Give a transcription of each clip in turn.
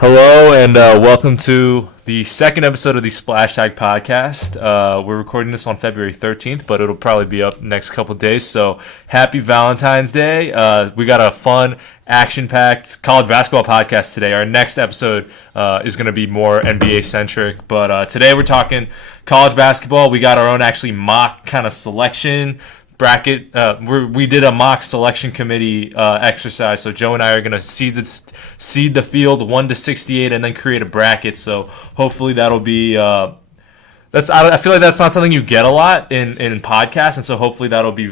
Hello and welcome to the second episode of the SplashTag podcast. We're recording this on February 13th, but it'll probably be up next couple days. So happy Valentine's Day. We got a fun, action-packed college basketball podcast today. Our next episode is going to be more NBA-centric, but today we're talking college basketball. We got our own actually mock kind of selection bracket. We did a mock selection committee exercise, so Joe and I are going to seed the field 1 to 68 and then create a bracket. So hopefully that'll be I feel like that's not something you get a lot in podcasts, and so hopefully that'll be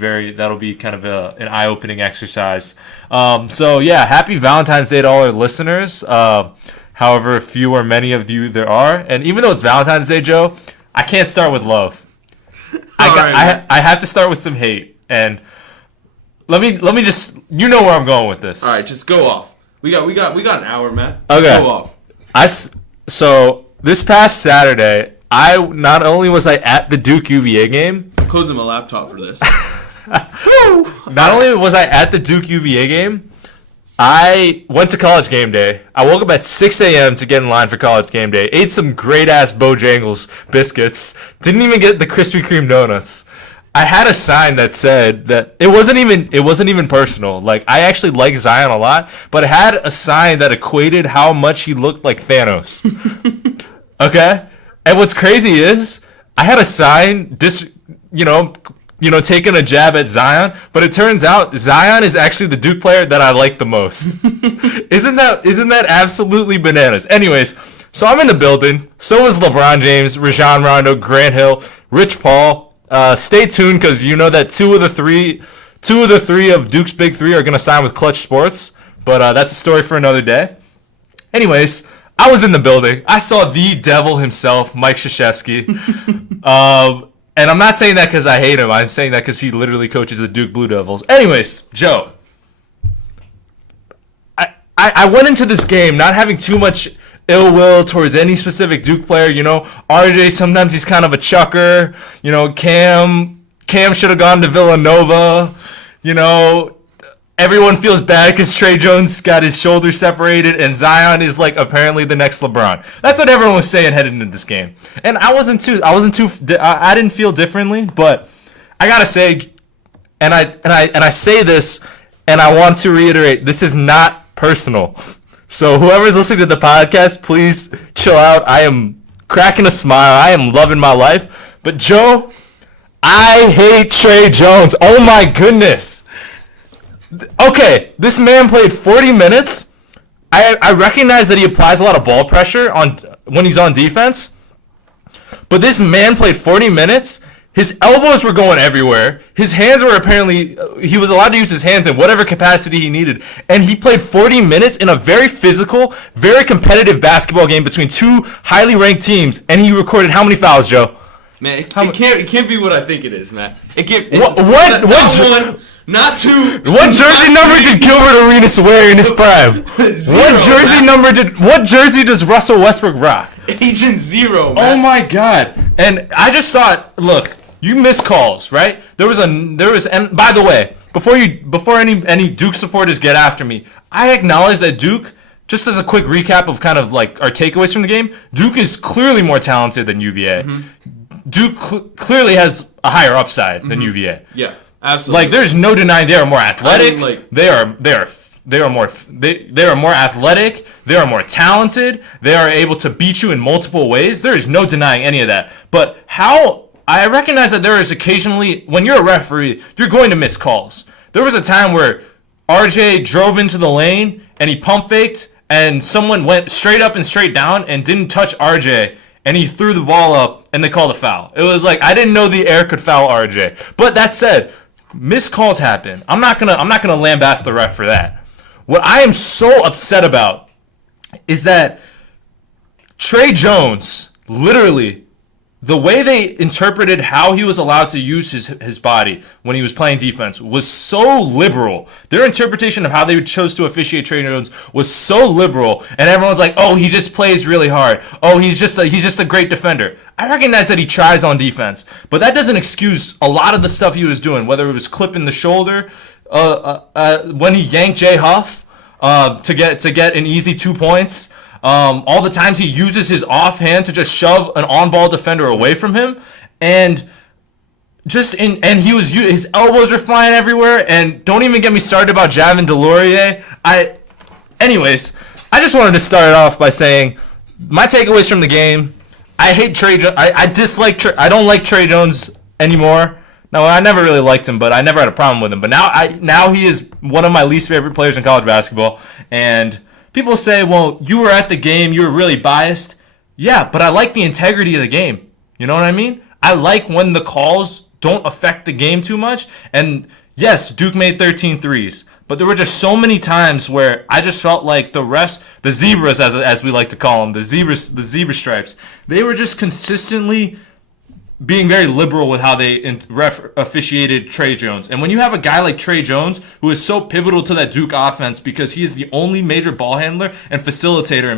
kind of an eye-opening exercise. So yeah, happy Valentine's Day to all our listeners, however few or many of you there are. And even though it's Valentine's Day, Joe, I can't start with love. I have to start with some hate, and let me just, you know where I'm going with this. All right, just go off. We got an hour, man. Okay. Go off. So this past Saturday, not only was I at the Duke-UVA game. I'm closing my laptop for this. Not only was I at the Duke-UVA game, I went to college game day. I woke up at 6 a.m. to get in line for college game day. Ate some great-ass Bojangles biscuits. Didn't even get the Krispy Kreme donuts. I had a sign that said that it wasn't even personal. Like, I actually like Zion a lot, but it had a sign that equated how much he looked like Thanos. Okay? And what's crazy is I had a sign taking a jab at Zion, but it turns out Zion is actually the Duke player that I like the most. Isn't that absolutely bananas? Anyways, so I'm in the building. So is LeBron James, Rajon Rondo, Grant Hill, Rich Paul. Stay tuned because you know that two of the three of Duke's big three are going to sign with Clutch Sports, but that's a story for another day. Anyways, I was in the building. I saw the devil himself, Mike Krzyzewski. And I'm not saying that because I hate him. I'm saying that because he literally coaches the Duke Blue Devils. Anyways, Joe, I went into this game not having too much ill will towards any specific Duke player. You know, RJ, sometimes he's kind of a chucker. You know, Cam should have gone to Villanova. You know, everyone feels bad because Tre Jones got his shoulder separated, and Zion is like apparently the next LeBron. That's what everyone was saying heading into this game, and I didn't feel differently. But I gotta say, and I say this, and I want to reiterate, this is not personal. So whoever's listening to the podcast, please chill out. I am cracking a smile. I am loving my life. But Joe, I hate Tre Jones. Oh my goodness. Okay, this man played 40 minutes. I recognize that he applies a lot of ball pressure when he's on defense. But this man played 40 minutes. His elbows were going everywhere. His hands were he was allowed to use his hands in whatever capacity he needed. And he played 40 minutes in a very physical, very competitive basketball game between two highly ranked teams. And he recorded how many fouls, Joe? Man, it can't be what I think it is, man. It can't. Not two. What jersey number did Gilbert Arenas wear in his prime? What jersey does Russell Westbrook rock? Agent 0, man. Oh my God. And I just thought, look, you missed calls, right? And by the way, before any Duke supporters get after me, I acknowledge that Duke, just as a quick recap of kind of like our takeaways from the game, Duke is clearly more talented than UVA. Mm-hmm. Duke clearly has a higher upside than UVA. Yeah. Absolutely. Like, there's no denying they are more athletic. I mean, they are more athletic. They are more talented. They are able to beat you in multiple ways. There is no denying any of that. But I recognize that there is occasionally, when you're a referee, you're going to miss calls. There was a time where RJ drove into the lane and he pump faked, and someone went straight up and straight down and didn't touch RJ, and he threw the ball up and they called a foul. It was like, I didn't know the air could foul RJ. But that said, missed calls happen. I'm not gonna lambaste the ref for that. What I am so upset about is that Tre Jones, literally, the way they interpreted how he was allowed to use his body when he was playing defense was so liberal. Their interpretation of how they chose to officiate Tre Jones was so liberal, and everyone's like, "Oh, he just plays really hard. Oh, he's just a great defender." I recognize that he tries on defense, but that doesn't excuse a lot of the stuff he was doing, whether it was clipping the shoulder, when he yanked Jay Huff. to get an easy 2 points. All the times he uses his offhand to just shove an on-ball defender away from him, and his elbows were flying everywhere. And don't even get me started about Javin DeLaurier. Anyways, I just wanted to start off by saying my takeaways from the game. I hate Tre Jones. I don't like Tre Jones anymore. No, I never really liked him, but I never had a problem with him. But now he is one of my least favorite players in college basketball. And people say, well, you were at the game, you were really biased. Yeah, but I like the integrity of the game. You know what I mean? I like when the calls don't affect the game too much. And yes, Duke made 13 threes. But there were just so many times where I just felt like the refs, the zebras as we like to call them, the zebra stripes, they were just consistently being very liberal with how they officiated Tre Jones. And when you have a guy like Tre Jones, who is so pivotal to that Duke offense because he is the only major ball handler and facilitator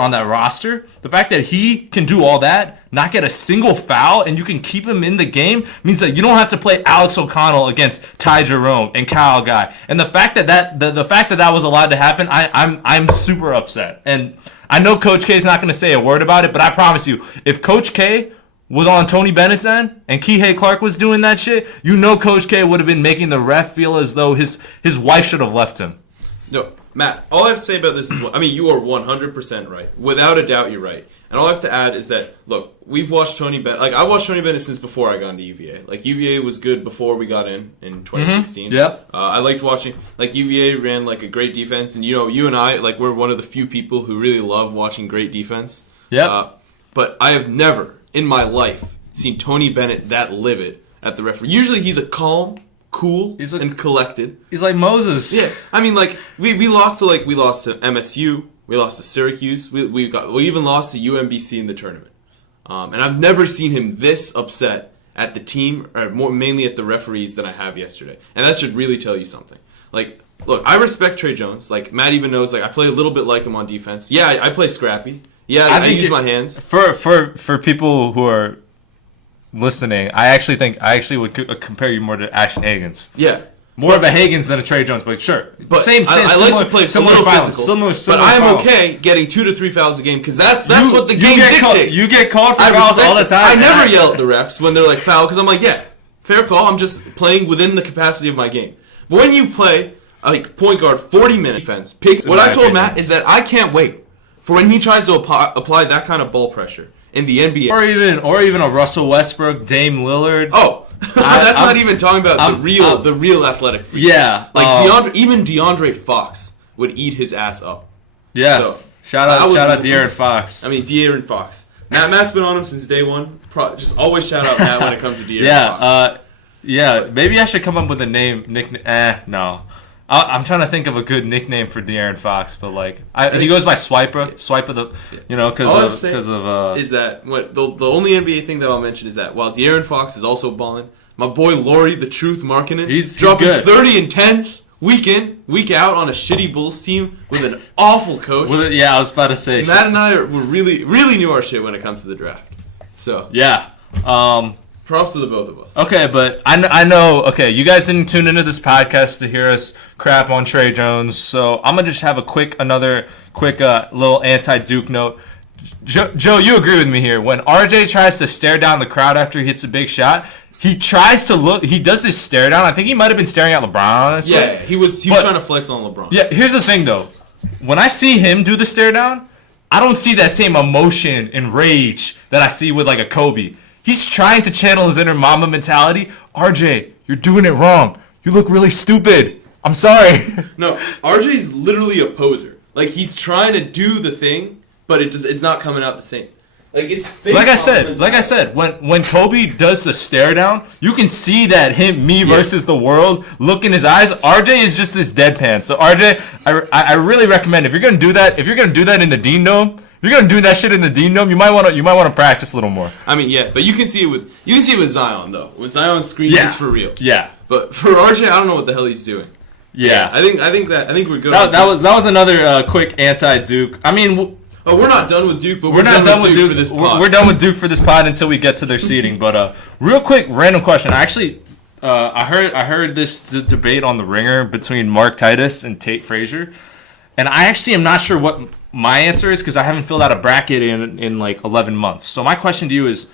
on that roster, the fact that he can do all that, not get a single foul, and you can keep him in the game means that you don't have to play Alex O'Connell against Ty Jerome and Kyle Guy. And the fact that was allowed to happen, I'm super upset. And I know Coach K is not going to say a word about it, but I promise you, if Coach K was on Tony Bennett's end and Kihei Clark was doing that shit, you know Coach K would have been making the ref feel as though his wife should have left him. No, Matt, all I have to say about this is, you are 100% right. Without a doubt, you're right. And all I have to add is that, look, we've watched Tony Bennett. I watched Tony Bennett since before I got into UVA. UVA was good before we got in 2016. Mm-hmm. Yep. I liked watching. UVA ran, a great defense. And, you and I, we're one of the few people who really love watching great defense. Yeah. But I have never, in my life, seen Tony Bennett that livid at the referee. Usually he's a calm, cool, and collected. He's like Moses. Yeah, we lost to MSU, we lost to Syracuse, we even lost to UMBC in the tournament, and I've never seen him this upset at the team, or mainly at the referees, than I have yesterday, and that should really tell you something. Look, I respect Tre Jones. Matt even knows. I play a little bit like him on defense. Yeah, I play scrappy. Yeah, I use my hands. For people who are listening, I actually would compare you more to Ashton Hagans. Yeah. More of a Hagans than a Tre Jones, but sure. But same I like to play a little physical. But I am okay getting 2 to 3 fouls a game because that's what the game dictates. You get called for fouls all the time. I never yell at the refs when they're foul because I'm yeah, fair call. I'm just playing within the capacity of my game. But when you play point guard 40-minute defense, what I told Matt is that I can't wait for when he tries to apply that kind of ball pressure in the NBA, or even a Russell Westbrook, Dame Lillard. Oh, that's not even talking about the real athletic freak. Yeah, DeAndre Fox would eat his ass up. Yeah, so, shout out De'Aaron Fox. De'Aaron Fox. Matt's been on him since day one. Just always shout out Matt when it comes to De'Aaron Fox. Yeah. Maybe I should come up with a nickname. No. I'm trying to think of a good nickname for De'Aaron Fox, but he goes by Swiper because of is that the only NBA thing that I'll mention is that while De'Aaron Fox is also balling, my boy Laurie, the Truth Markkinen, he's dropping 30 and 10s week in, week out on a shitty Bulls team with an awful coach. I was about to say Matt and I were really knew our shit when it comes to the draft. So yeah. Props to the both of us. Okay, but I know. Okay, you guys didn't tune into this podcast to hear us crap on Tre Jones, so I'm gonna just have another quick little anti-Duke note. Joe, you agree with me here. When RJ tries to stare down the crowd after he hits a big shot, he tries to look. He does this stare down. I think he might have been staring at LeBron. Honestly. Yeah, he was trying to flex on LeBron. Yeah, here's the thing though. When I see him do the stare down, I don't see that same emotion and rage that I see with a Kobe. He's trying to channel his inner Mamba mentality. RJ, you're doing it wrong. You look really stupid. I'm sorry. No, RJ's literally a poser. He's trying to do the thing, but it's not coming out the same. It's fake. Like I said, when Kobe does the stare down, you can see that me versus the world look in his eyes. RJ is just this deadpan. So RJ, I really recommend if you're gonna do that in the Dean Dome. If you're gonna do that shit in the Dean Dome, you might want to practice a little more. Yeah, but you can see it with Zion though. When Zion screens, it's for real. Yeah. But for RJ, I don't know what the hell he's doing. Yeah. I think we're good. That was another quick anti-Duke. We're not done with Duke, but we're not done with Duke for this pod. We're done with Duke for this pod until we get to their seeding. But real quick, random question. I actually I heard this debate on the Ringer between Mark Titus and Tate Frazier, and I actually am not sure what my answer is because I haven't filled out a bracket in like 11 months. So my question to you is,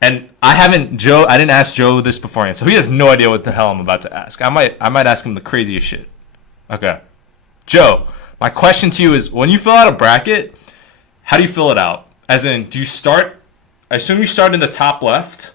and I didn't ask Joe this beforehand, so he has no idea what the hell I'm about to ask. I might ask him the craziest shit. Okay, Joe, my question to you is, when you fill out a bracket, how do you fill it out? As in, do you start? I assume you start in the top left.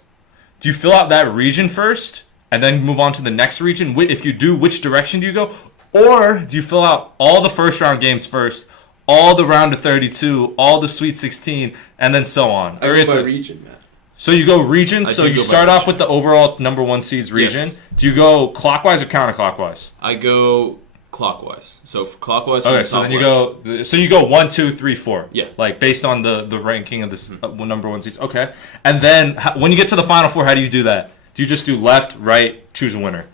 Do you fill out that region first and then move on to the next region? If you do, which direction do you go? Or do you fill out all the first round games first, all the round of 32, all the Sweet 16, and then so on? I go by region, man. So you go region. So you start off with the overall number 1 seeds region. Yes. Do you go clockwise or counterclockwise? I go clockwise. So clockwise. Okay, so then you go. So you go 1, 2, 3, 4. Yeah. Like based on the ranking of this number 1 seeds. Okay. And then when you get to the final 4, how do you do that? Do you just do left, right, choose a winner?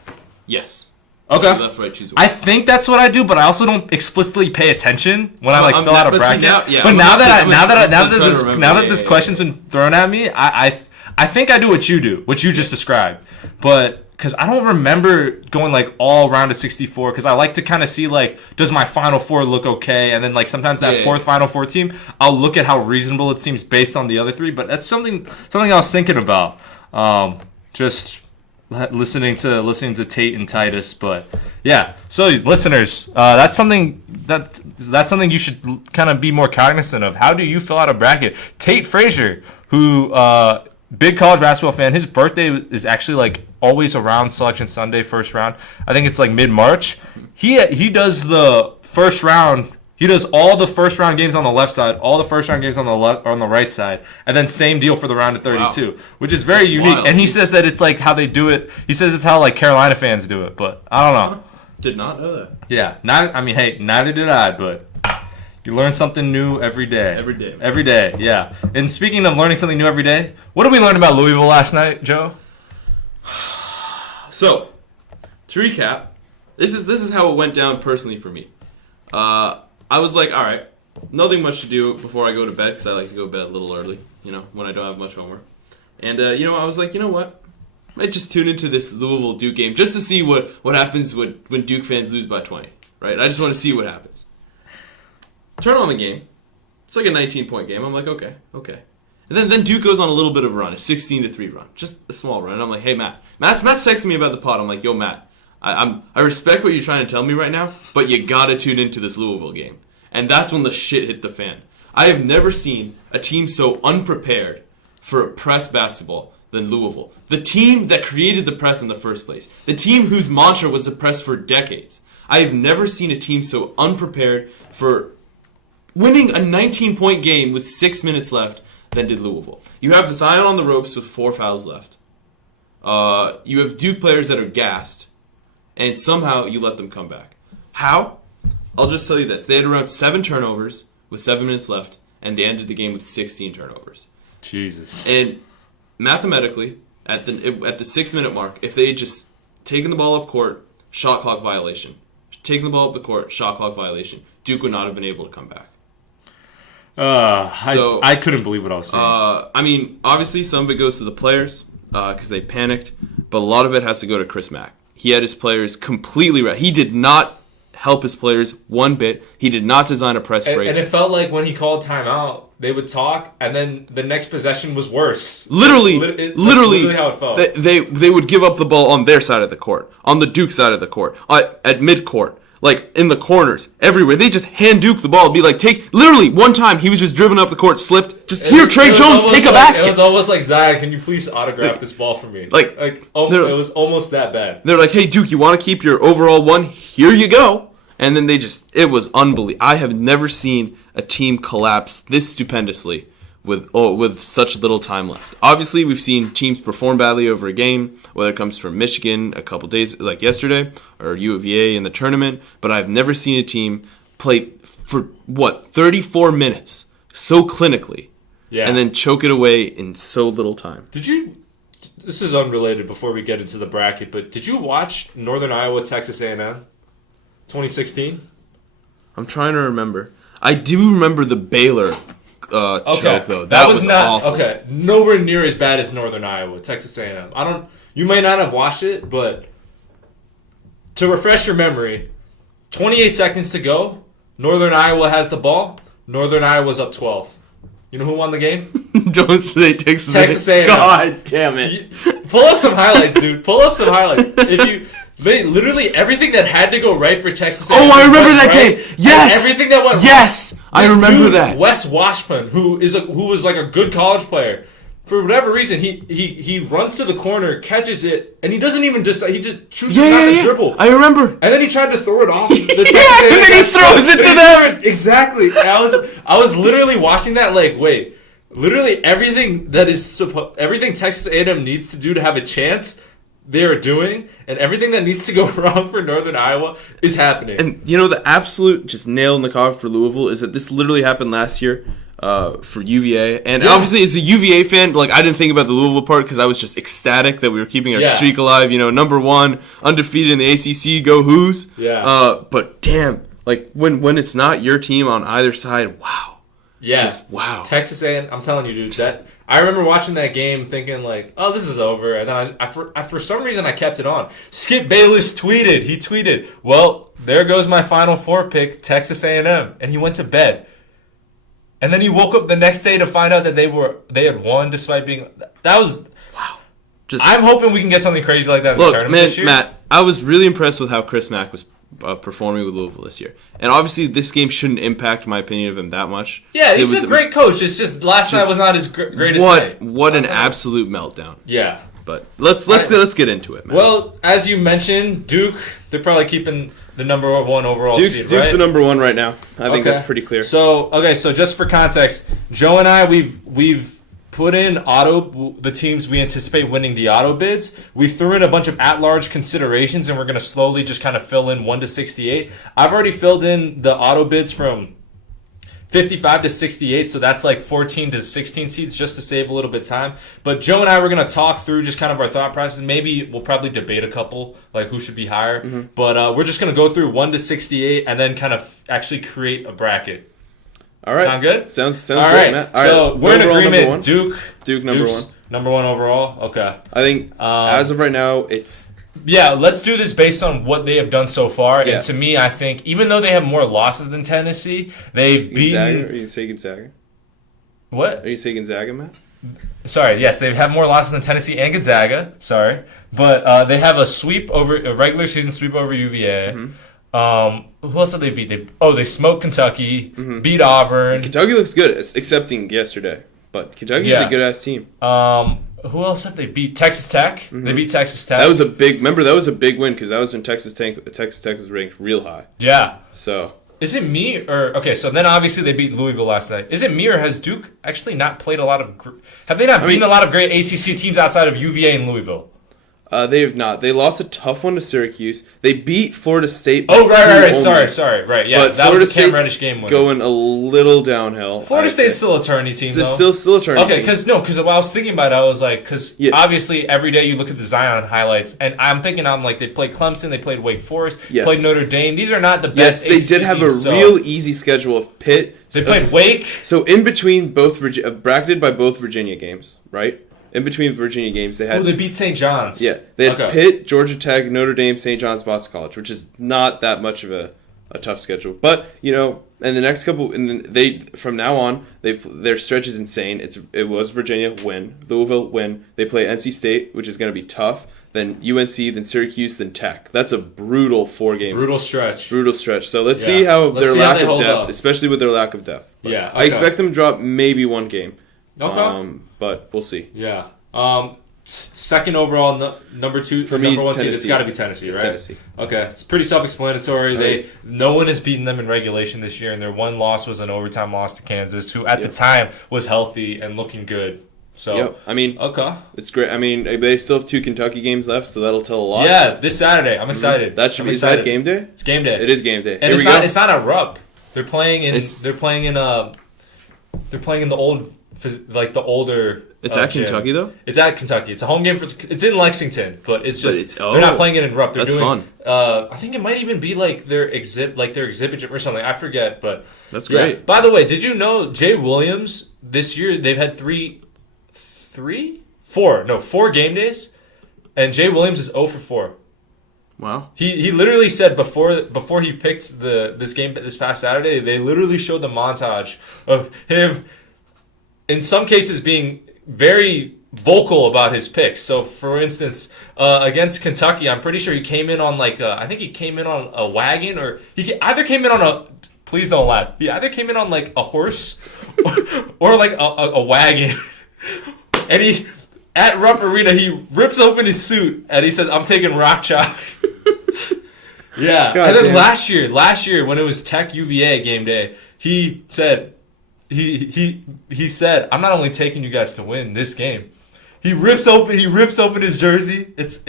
Yes. Okay. Left, right, choose a winner. I think that's what I do, but I also don't explicitly pay attention when I fill out a bracket. Now that this question's been thrown at me, I think I do what you do, what you just described, but. Because I don't remember going, like, all round of 64. Because I like to kind of see, like, does my Final Four look okay? And then, like, sometimes that fourth Final Four team, I'll look at how reasonable it seems based on the other 3. But that's something I was thinking about. Just listening to Tate and Titus. But, yeah. So, listeners, that's something you should kind of be more cognizant of. How do you fill out a bracket? Tate Frazier, who... big college basketball fan. His birthday is actually like always around Selection Sunday, first round. I think it's like mid-March. He does the first round. He does all the first round games on the left side, all the first round games on the right side, and then same deal for the round of 32, which is very unique. Wild. And he says that it's like how they do it. He says it's how like Carolina fans do it, but I don't know. Did not know that. Yeah, neither did I, but. You learn something new every day. Every day. Every day, yeah. And speaking of learning something new every day, what did we learn about Louisville last night, Joe? So, to recap, this is how it went down personally for me. I was like, all right, nothing much to do before I go to bed because I like to go to bed a little early, when I don't have much homework. And, I was like, you know what? I might just tune into this Louisville-Duke game just to see what happens when Duke fans lose by 20, right? I just want to see what happens. Turn on the game. It's like a 19-point game. I'm like, okay. And then Duke goes on a little bit of a run, a 16-3 run, just a small run. And I'm like, hey, Matt's texting me about the pod. I'm like, yo, Matt, I respect what you're trying to tell me right now, but you gotta tune into this Louisville game. And that's when the shit hit the fan. I have never seen a team so unprepared for a press basketball than Louisville. The team that created the press in the first place. The team whose mantra was the press for decades. I have never seen a team so unprepared for winning a 19-point game with 6 minutes left than did Louisville. You have Zion on the ropes with 4 fouls left. You have Duke players that are gassed, and somehow you let them come back. How? I'll just tell you this. They had around 7 turnovers with 7 minutes left, and they ended the game with 16 turnovers. Jesus. And mathematically, at the 6-minute mark, if they had just taken the ball up court, shot clock violation. Taking the ball up the court, shot clock violation. Duke would not have been able to come back. I couldn't believe what I was saying. Obviously, some of it goes to the players because they panicked, but a lot of it has to go to Chris Mack. He had his players completely right. He did not help his players one bit. He did not design a press break. And it felt like when he called timeout, they would talk, and then the next possession was worse. Literally how it felt. They would give up the ball on their side of the court, on the Duke side of the court, at mid-court. Like, in the corners, everywhere. They just hand Duke the ball. Be like, literally, one time, he was just dribbling up the court, slipped. Here, Tre Jones, take a basket. It was almost like, Zion, can you please autograph this ball for me? It was almost that bad. They're like, hey, Duke, you want to keep your overall 1? Here you go. And then it was unbelievable. I have never seen a team collapse this stupendously with such little time left. Obviously, we've seen teams perform badly over a game, whether it comes from Michigan a couple days, like yesterday, or UVA in the tournament, but I've never seen a team play for, 34 minutes so clinically, and then choke it away in so little time. This is unrelated before we get into the bracket, but did you watch Northern Iowa, Texas A&M 2016? I'm trying to remember. I do remember the Baylor choke, though. That was not awful. Okay, nowhere near as bad as Northern Iowa, Texas A&M. You may not have watched it, but to refresh your memory, 28 seconds to go. Northern Iowa has the ball. Northern Iowa's up 12. You know who won the game? Don't say Texas. Texas A&M. God damn it! Pull up some highlights, dude. Pull up some highlights. Literally everything that had to go right for Texas A&M. Oh, I remember that right, game. Yes. Everything that went yes, right. I remember Dude, that. Wes Washburn, who was like a good college player, for whatever reason, he runs to the corner, catches it, and he doesn't even decide. He just shoots it out the dribble. I remember. And then he tried to throw it off. The And then he throws it to them. Exactly. I was literally watching that like, wait, literally everything everything Texas A&M needs to do to have a chance, they are doing, and everything that needs to go wrong for Northern Iowa is happening. And the absolute just nail in the coffin for Louisville is that this literally happened last year. For UVA, and obviously as a UVA fan, like I didn't think about the Louisville part because I was just ecstatic that we were keeping our streak alive. Number 1, undefeated in the ACC, go Hoos. Yeah. But damn, like when it's not your team on either side, wow. Yeah. Just wow. Texas A&M, I'm telling you, dude, that I remember watching that game thinking like, oh, this is over, and then I for some reason I kept it on. Skip Bayless tweeted. He tweeted, "Well, there goes my Final Four pick, Texas A&M," and he went to bed. And then he woke up the next day to find out that they had won despite being... That was... Wow. I'm hoping we can get something crazy like that in the tournament this year. Matt, I was really impressed with how Chris Mack was performing with Louisville this year. And obviously this game shouldn't impact my opinion of him that much. Yeah, he's a great coach. It's just last night was not his greatest night. What an absolute meltdown. Yeah. But let's get into it, man. Well, as you mentioned, Duke, they're probably keeping... the number 1 overall seed, right? Duke's the number 1 right now. I think that's pretty clear. So just for context, Joe and I, we've put in the teams we anticipate winning the auto bids. We threw in a bunch of at-large considerations, and we're going to slowly just kind of fill in 1 to 68. I've already filled in the auto bids from 55 to 68, so that's like 14 to 16 seeds just to save a little bit of time. But Joe and I were going to talk through just kind of our thought process. Maybe we'll probably debate a couple, like who should be higher. Mm-hmm. But we're just going to go through 1 to 68 and then kind of actually create a bracket. All right. Sound good? Sounds all great, right. Matt. All so right. We're in Overall, agreement. Duke number 1. Number 1 overall? Okay. I think as of right now, it's... Yeah, let's do this based on what they have done so far. Yeah. And to me, I think, even though they have more losses than Tennessee, they've beaten... Gonzaga? Are you going to say Gonzaga? What? Are you going to say Gonzaga, Matt? Sorry, yes, they have more losses than Tennessee and Gonzaga. Sorry. But they have a regular season sweep over UVA. Mm-hmm. Who else did they beat? They smoked Kentucky, beat Auburn. Kentucky looks good, excepting yesterday. But Kentucky's a good-ass team. Who else have they beat? Texas Tech. Mm-hmm. They beat Texas Tech. That was a big win because that was when Texas Tech was ranked real high. Yeah. So is it me or okay? So then obviously they beat Louisville last night. Is it me or has Duke actually not played a lot of? Have they not beaten a lot of great ACC teams outside of UVA and Louisville? They have not. They lost a tough one to Syracuse. They beat Florida State. Oh, right. Sorry. Right. Yeah, but that Florida was the Cam State's Reddish game winner. Going a little downhill. Florida State's still a tourney team, though. Still a tourney team. Okay, because while I was thinking about it, I was like, obviously every day you look at the Zion highlights, and I'm thinking they played Clemson, they played Wake Forest, played Notre Dame. These are not the best. Yes, they did have teams, a real easy schedule of Pitt. They played Wake. So in between bracketed by both Virginia games, right? In between Virginia games, they had... they beat St. John's. Yeah. They had Pitt, Georgia Tech, Notre Dame, St. John's, Boston College, which is not that much of a tough schedule. But, in the next couple... from now on, their stretch is insane. It was Virginia, win. Louisville, win. They play NC State, which is going to be tough. Then UNC, then Syracuse, then Tech. That's a brutal 4-game... Brutal stretch. So let's see how their lack of depth, especially with their lack of depth. But I expect them to drop maybe 1 game. Okay. But we'll see. Yeah. Second overall, number 2 for me, number 1 seed. Tennessee. It's got to be Tennessee, right? Tennessee. Okay, it's pretty self-explanatory. Right. No one has beaten them in regulation this year, and their one loss was an overtime loss to Kansas, who at the time was healthy and looking good. So, okay, it's great. They still have 2 Kentucky games left, so that'll tell a lot. Yeah, this Saturday, I'm excited. That should be. Is that game day? It's game day. It is game day. And it's not a Rupp. They're playing in the old. Like the older. It's at Kentucky though. It's at Kentucky. It's a home game it's in Lexington, but it's just they're not playing it in Rupp. They're doing fun. I think it might even be like their exhibit gym or something. I forget, but that's great. Yeah. By the way, did you know Jay Williams this year they've had 4 game days, and Jay Williams is 0 for 4. Wow. He literally said before he picked this game this past Saturday, they literally showed the montage of him, in some cases, being very vocal about his picks. So, for instance, against Kentucky, I'm pretty sure he came in on I think he came in on a wagon, or he either came in on a. Please don't laugh. He either came in on like a horse or like a wagon, and he. At Rupp Arena, he rips open his suit and he says, "I'm taking rock chalk." Yeah. God and then damn. last year when it was Tech-UVA game day, he said, he said, "I'm not only taking you guys to win this game." He rips open his jersey. It's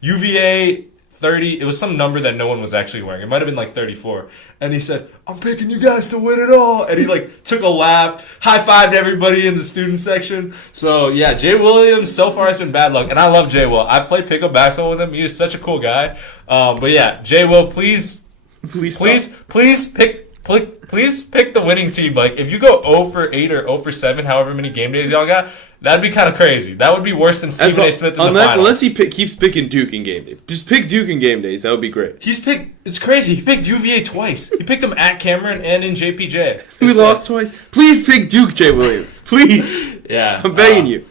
UVA 30. It was some number that no one was actually wearing. It might have been like 34. And he said, "I'm picking you guys to win it all." And he like took a lap, high-fived everybody in the student section. So yeah, Jay Williams so far has been bad luck. And I love Jay Will. I've played pickup basketball with him. He is such a cool guy. But yeah, Jay Will, please pick the winning team. Like if you go 0 for 8 or 0 for 7, however many game days y'all got, that'd be kind of crazy. That would be worse than Stephen A. Smith in the finals. Unless he keeps picking Duke in game day. Just pick Duke in game days. That would be great. It's crazy. He picked UVA twice. He picked them at Cameron and in JPJ. We lost twice. Please pick Duke, Jay Williams. Please. Yeah. I'm begging you.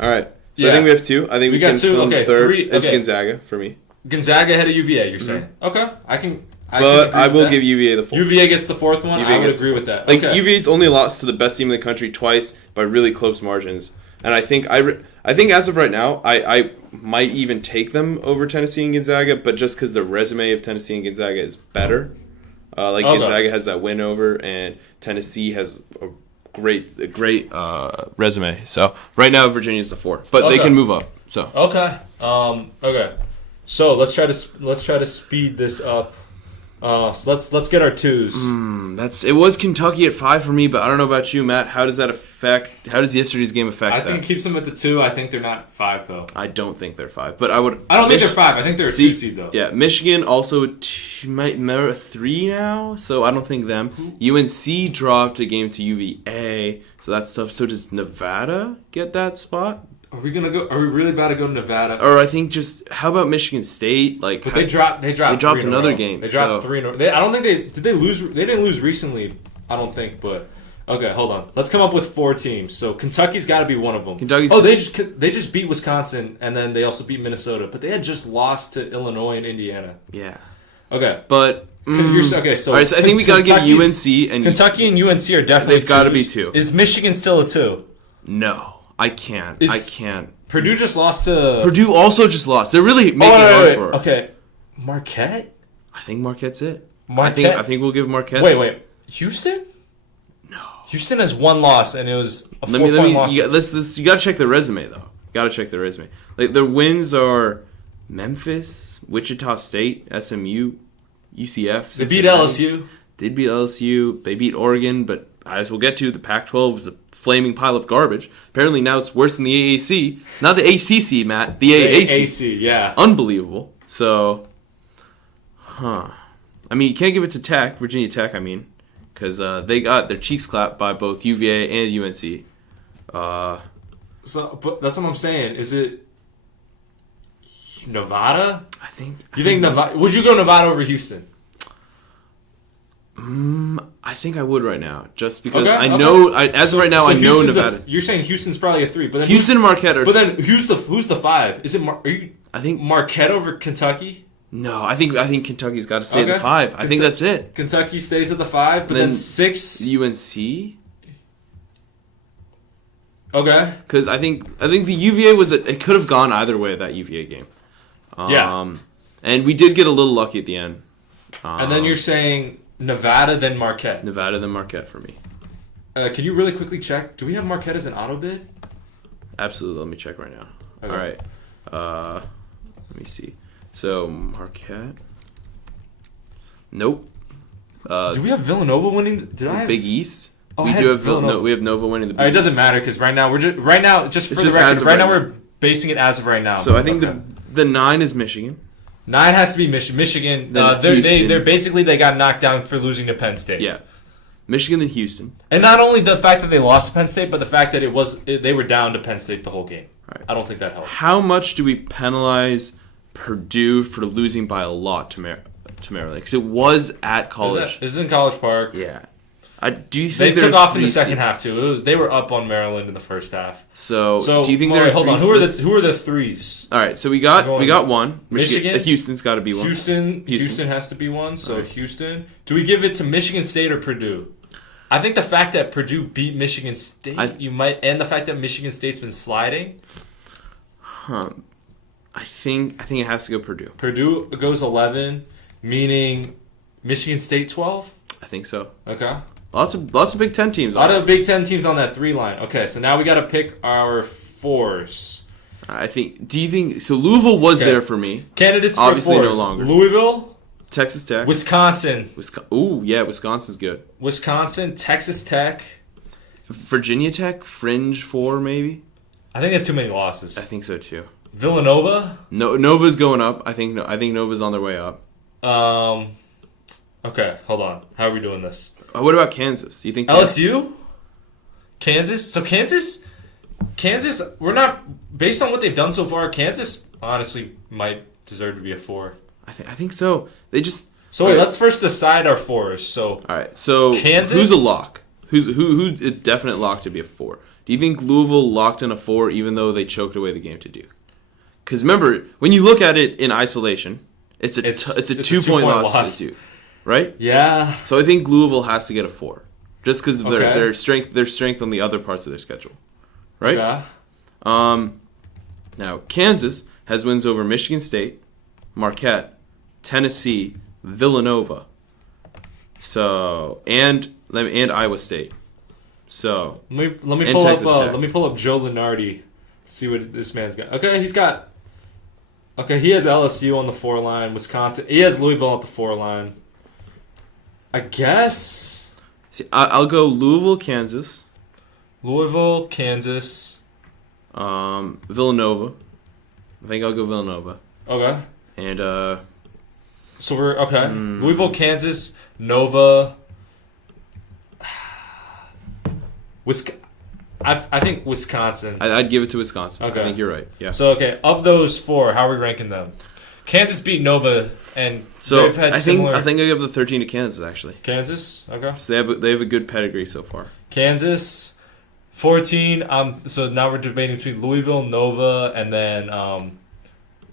All right. So yeah. I think we have 2. I think we got can 2. film Okay, third. 3. It's Okay. Gonzaga for me. Gonzaga ahead of UVA, you're saying? Okay. I can But I agree with will that. give UVA the 4th. UVA gets the 4th one. UVA I would gets agree the with that. Like Okay. UVA's only lost to the best team in the country twice by really close margins, and I think as of right now, I might even take them over Tennessee and Gonzaga, but just because the resume of Tennessee and Gonzaga is better. Gonzaga has that win over, and Tennessee has a great resume. So right now Virginia's the 4, but they Okay. can move up. So Okay. Okay. So let's try to speed this up. So let's get our 2s. it was Kentucky at 5 for me, but I don't know about you, Matt. How does yesterday's game affect I that? think it keeps them at the 2. I think they're not 5 though. I don't think they're 5, but I would. I don't think they're 5. I think they're a 2 seed though. Yeah, Michigan also might remember a 3 now, so I don't think them. UNC dropped a game to UVA, so that's tough. So does Nevada get that spot? Are we really about to go to Nevada? Or I think how about Michigan State? Like, But they dropped 3 in a another row. game. They dropped 3 in a row. I don't think did they lose. They didn't lose recently. I don't think, but. Okay, hold on. Let's come up with 4 teams. So Kentucky's got to be one of them. They just beat Wisconsin, and then they also beat Minnesota, but they had just lost to Illinois and Indiana. Yeah. Okay, But okay. So all right, so I think we got to give UNC and Kentucky and UNC are definitely. They've got to be 2. Is Michigan still a 2? No, I can't. I can't. Purdue just lost to. Purdue also just lost. They're really making it hard for us. Okay, Marquette. I think Marquette's it. Marquette. I think we'll give Marquette. Wait. Houston? No. Houston has 1 loss, and it was a 4-point loss. You gotta check the resume though. Gotta check the resume. Like their wins are Memphis, Wichita State, SMU, UCF. They beat LSU. Did beat LSU. They beat Oregon, but as we'll get to, the Pac-12 is a flaming pile of garbage. Apparently now it's worse than the AAC. Not the ACC, Matt. The AAC. AAC, yeah. Unbelievable. So, I mean, you can't give it to Tech, Virginia Tech, because they got their cheeks clapped by both UVA and UNC. But that's what I'm saying. Is it Nevada? I think. Nevada? Would you go Nevada over Houston? I think I would right now, just because Okay, I know. As of right now, I know Houston's Nevada. You're saying Houston's probably a 3, but then Houston and Marquette are. But then who's the 5? Is it? I think Marquette over Kentucky. No, I think Kentucky's got to stay at the Okay. 5. I think that's it. Kentucky stays at the 5, but then 6. UNC. Okay. Because I think the UVA it could have gone either way, that UVA game. Yeah. And we did get a little lucky at the end. And then you're saying Nevada, then Marquette. Nevada, then Marquette for me. Can you really quickly check? Do we have Marquette as an auto bid? Absolutely. Let me check right now. Okay. All right. Let me see. So Marquette. Nope. Do we have Villanova winning? Did I have Big East? Oh, we I do had have Villanova. we have Nova winning the Big It East. doesn't matter because right now for the record, just as of right now. we're basing it as of right now. So I think Okay. the 9 is Michigan. 9 has to be Michigan. Then They're basically they got knocked down for losing to Penn State. Yeah. Michigan, then Houston. And not only the fact that they lost to Penn State, but the fact that they were down to Penn State the whole game. right. I don't think that helps. How much do we penalize Purdue for losing by a lot to Maryland? Because it was at college. It was in College Park. Yeah. Do you They think took off in the second half too. They were up on Maryland in the first half. So do you think they're hold on? Who are the threes? All right, so we got one. Michigan. Houston's got to be one. Houston has to be one. So right. Houston. Do we give it to Michigan State or Purdue? I think the fact that Purdue beat Michigan State, and the fact that Michigan State's been sliding. I think it has to go Purdue. Purdue goes 11, meaning Michigan State 12. I think so. Okay. Lots of Big Ten teams. A lot of Big Ten teams on that 3 line. Okay, so now we got to pick our 4s. Do you think so? Louisville was there for me. Candidates obviously for 4s. No longer. Louisville, Texas Tech, Wisconsin. Ooh, yeah, Wisconsin's good. Wisconsin, Texas Tech, Virginia Tech, fringe 4 maybe. I think that's too many losses. I think so too. Villanova. No, Nova's going up. I think Nova's on their way up. Okay, hold on. How are we doing this? What about Kansas? Do you think LSU? Kansas? So Kansas, we're not, based on what they've done so far, Kansas honestly might deserve to be a 4. I think so. They just... So wait, let's first decide our 4s. So all right, so Kansas? Who's a lock? Who's a definite lock to be a 4? Do you think Louisville locked in a 4 even though they choked away the game to Duke? Because remember, when you look at it in isolation, it's a 2-point loss to Duke. Right? Yeah. So I think Louisville has to get a 4, just because of their strength on the other parts of their schedule, right? Yeah. Now Kansas has wins over Michigan State, Marquette, Tennessee, Villanova, and Iowa State. So let me pull up Joe Lunardi, see what this man's got. Okay, he has LSU on the 4 line, Wisconsin. He has Louisville at the 4 line. I guess. See, I'll go Louisville, Kansas. Villanova. I think I'll go Villanova. Okay. And so we're okay. Louisville, Kansas, Nova. I think Wisconsin. I'd give it to Wisconsin. Okay. I think you're right. Yeah. So okay, of those 4, how are we ranking them? Kansas beat Nova, and they've had similar... I think I give the 13 to Kansas, actually. Kansas? Okay. So they have a good pedigree so far. Kansas, 14. So now we're debating between Louisville, Nova, and then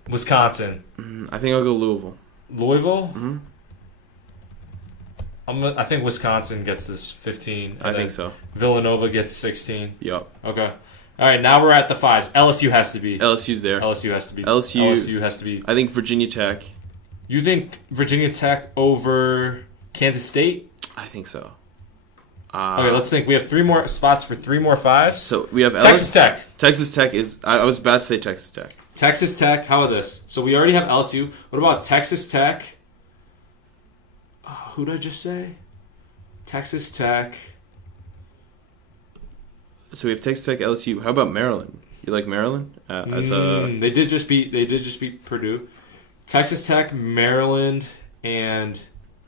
Wisconsin. I think I'll go Louisville. Louisville? Mm-hmm. I think Wisconsin gets this 15. I think so. Villanova gets 16. Yep. Okay. All right, now we're at the 5s. LSU has to be. LSU's there. LSU has to be. LSU has to be. I think Virginia Tech. You think Virginia Tech over Kansas State? I think so. Okay, let's think. We have 3 more spots for 3 more 5s. So we have Texas Tech. Texas Tech is... I was about to say Texas Tech. Texas Tech. How about this? So we already have LSU. What about Texas Tech? Who did I just say? Texas Tech. So we have Texas Tech, LSU. How about Maryland? You like Maryland? They did just beat Purdue. Texas Tech, Maryland, and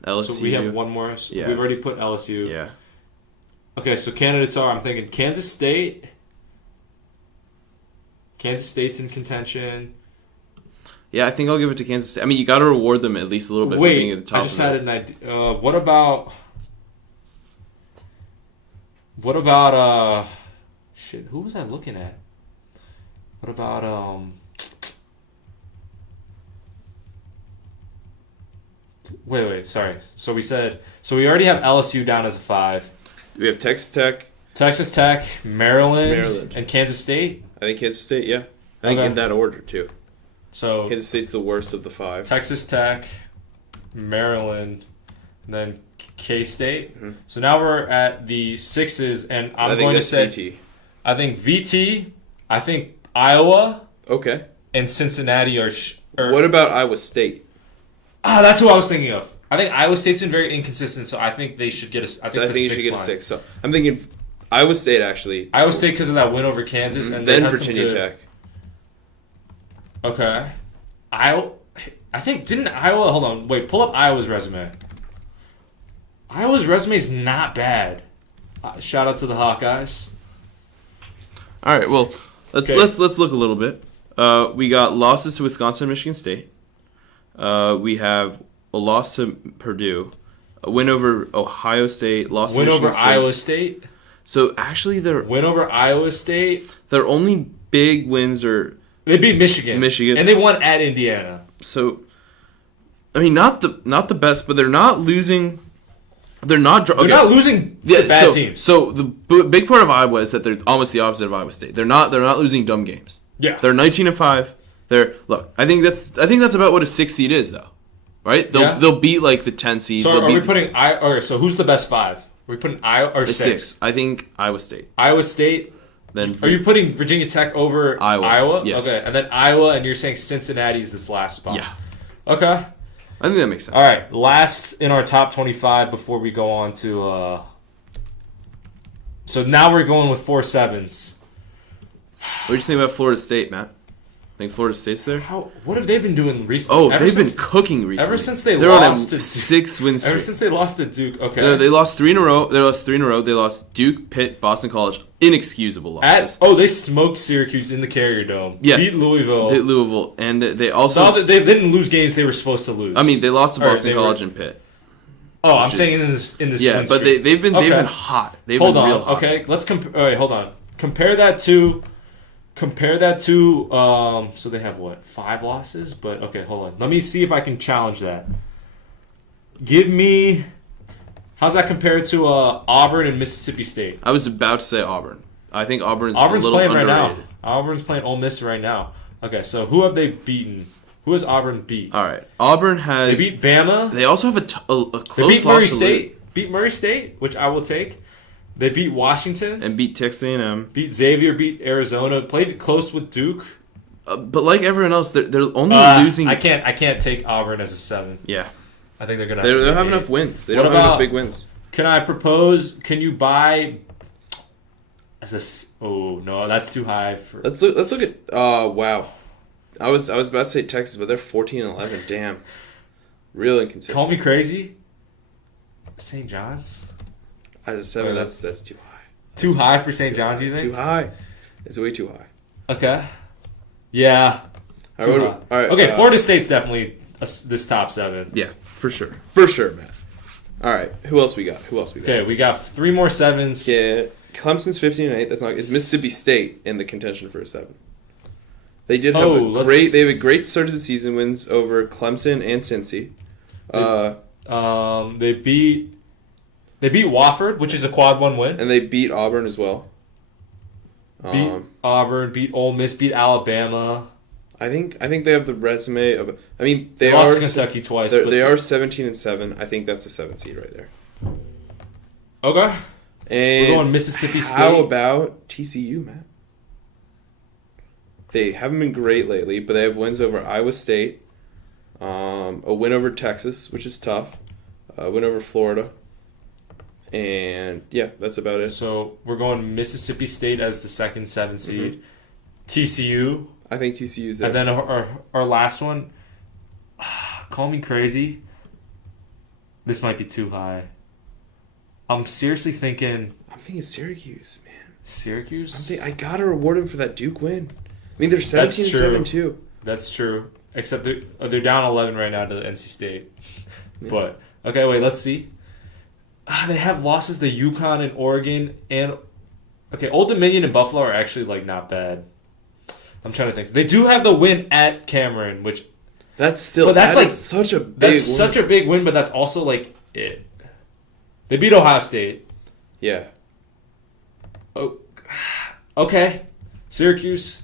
LSU. So we have one more. So yeah. We've already put LSU. Yeah. Okay, so candidates are, I'm thinking Kansas State. Kansas State's in contention. Yeah, I think I'll give it to Kansas State. I mean, you got to reward them at least a little bit for being at the top. I just had an idea. What about shit, who was I looking at? What about Wait, sorry. So we already have LSU down as a 5. We have Texas Tech, Maryland, and Kansas State. I think Kansas State, yeah. I think in that order too. So Kansas State's the worst of the 5. Texas Tech, Maryland, and then K-State. Mm-hmm. So now we're at the 6s, and I'm going to say VT. I think VT. I think Iowa. Okay. And Cincinnati are. What about Iowa State? That's who I was thinking of. I think Iowa State's been very inconsistent, so I think they should get a. I think you should get a 6. So I'm thinking Iowa State actually. Iowa State because of that win over Kansas, and then Virginia Tech. Okay. I think didn't Iowa? Hold on, wait. Pull up Iowa's resume. Iowa's resume is not bad. Shout out to the Hawkeyes. All right, well, Let's look a little bit. We got losses to Wisconsin and Michigan State. We have a loss to Purdue, a win over Ohio State, loss to Michigan State. Iowa State. So actually, win over Iowa State. Their only big wins are they beat Michigan, and they won at Indiana. So, I mean, not the best, but they're not losing. They're not losing to bad teams. So the big part of Iowa is that they're almost the opposite of Iowa State. They're not losing dumb games. Yeah. They're 19-5. I think that's about what a 6 seed is though. Right? They'll beat like the 10 seeds. So are we putting okay, so who's the best 5? Are we putting Iowa or 6? I think Iowa State. Iowa State. Then are you putting Virginia Tech over Iowa? Yes. Okay. And then Iowa, and you're saying Cincinnati's this last spot. Yeah. Okay. I think that makes sense. All right, last in our top 25 before we go on to. So now we're going with 4 7s. What do you think about Florida State, Matt? Think Florida State's there? What have they been doing recently? Oh, they've been cooking recently. Ever since they're lost on a 6-win streak. Ever since they lost to Duke, okay. No, they lost 3 in a row. They lost Duke, Pitt, Boston College. Inexcusable losses. They smoked Syracuse in the Carrier Dome. Yeah. Beat Louisville. And they also... So they didn't lose games they were supposed to lose. I mean, they lost to Boston College and Pitt. Oh, I'm saying in this yeah, win but streak. they've been hot. They've been real hot. Okay, let's compare... All right, hold on. Compare that to... so they have what, 5 losses? But okay, hold on. Let me see if I can challenge that. Give me, how's that compared to Auburn and Mississippi State? I was about to say Auburn. I think Auburn's a little playing underrated. right now. Auburn's playing Ole Miss right now. Okay, so who have they beaten? Who has Auburn beat? All right, Auburn has. They beat Bama. They also have a close they beat loss Murray to State. Beat Murray State, which I will take. They beat Washington. And beat Texas A&M. Beat Xavier, beat Arizona. Played close with Duke. But like everyone else, they're only losing... I can't take Auburn as a 7. Yeah. I think they're going to They don't have enough wins. They don't have enough big wins. Can I propose... Can you buy... Oh, no, that's too high. Let's look at... wow. I was about to say Texas, but they're 14-11. Damn. Real inconsistent. Call me crazy. St. John's? As a 7, that's too high. Too high for St. John's, you think? Too high. It's way too high. Okay. Yeah. All right, okay, Florida State's definitely this top 7. Yeah, for sure. For sure, Matt. All right, who else we got? Okay, we got 3 more 7s. Yeah, Clemson's 15-8. That's not. It's Mississippi State in the contention for a 7. They did have They have a great start to the season. Wins over Clemson and Cincy. They beat Wofford, which is a quad 1 win. And they beat Auburn as well. Beat Auburn, beat Ole Miss, beat Alabama. I think they have the resume of. I mean, they lost are to Kentucky twice. They are 17-7. I think that's a 7 seed right there. Okay. And we're going Mississippi State. How about TCU, Matt? They haven't been great lately, but they have wins over Iowa State, a win over Texas, which is tough, a win over Florida. And, yeah, that's about it. So, we're going Mississippi State as the second 7 seed. Mm-hmm. TCU. I think TCU's there. And then our last one, call me crazy. This might be too high. I'm seriously thinking... I'm thinking Syracuse, man. Syracuse? I got to reward them for that Duke win. I mean, they're 17-7 too. That's true. Except they're down 11 right now to NC State. Yeah. But, okay, wait, let's see. They have losses to UConn and Oregon and Old Dominion and Buffalo are actually like not bad. I'm trying to think. They do have the win at Cameron, which that's still such a big win. Such a big win, but that's also like it. They beat Ohio State. Yeah. Oh, okay. Syracuse.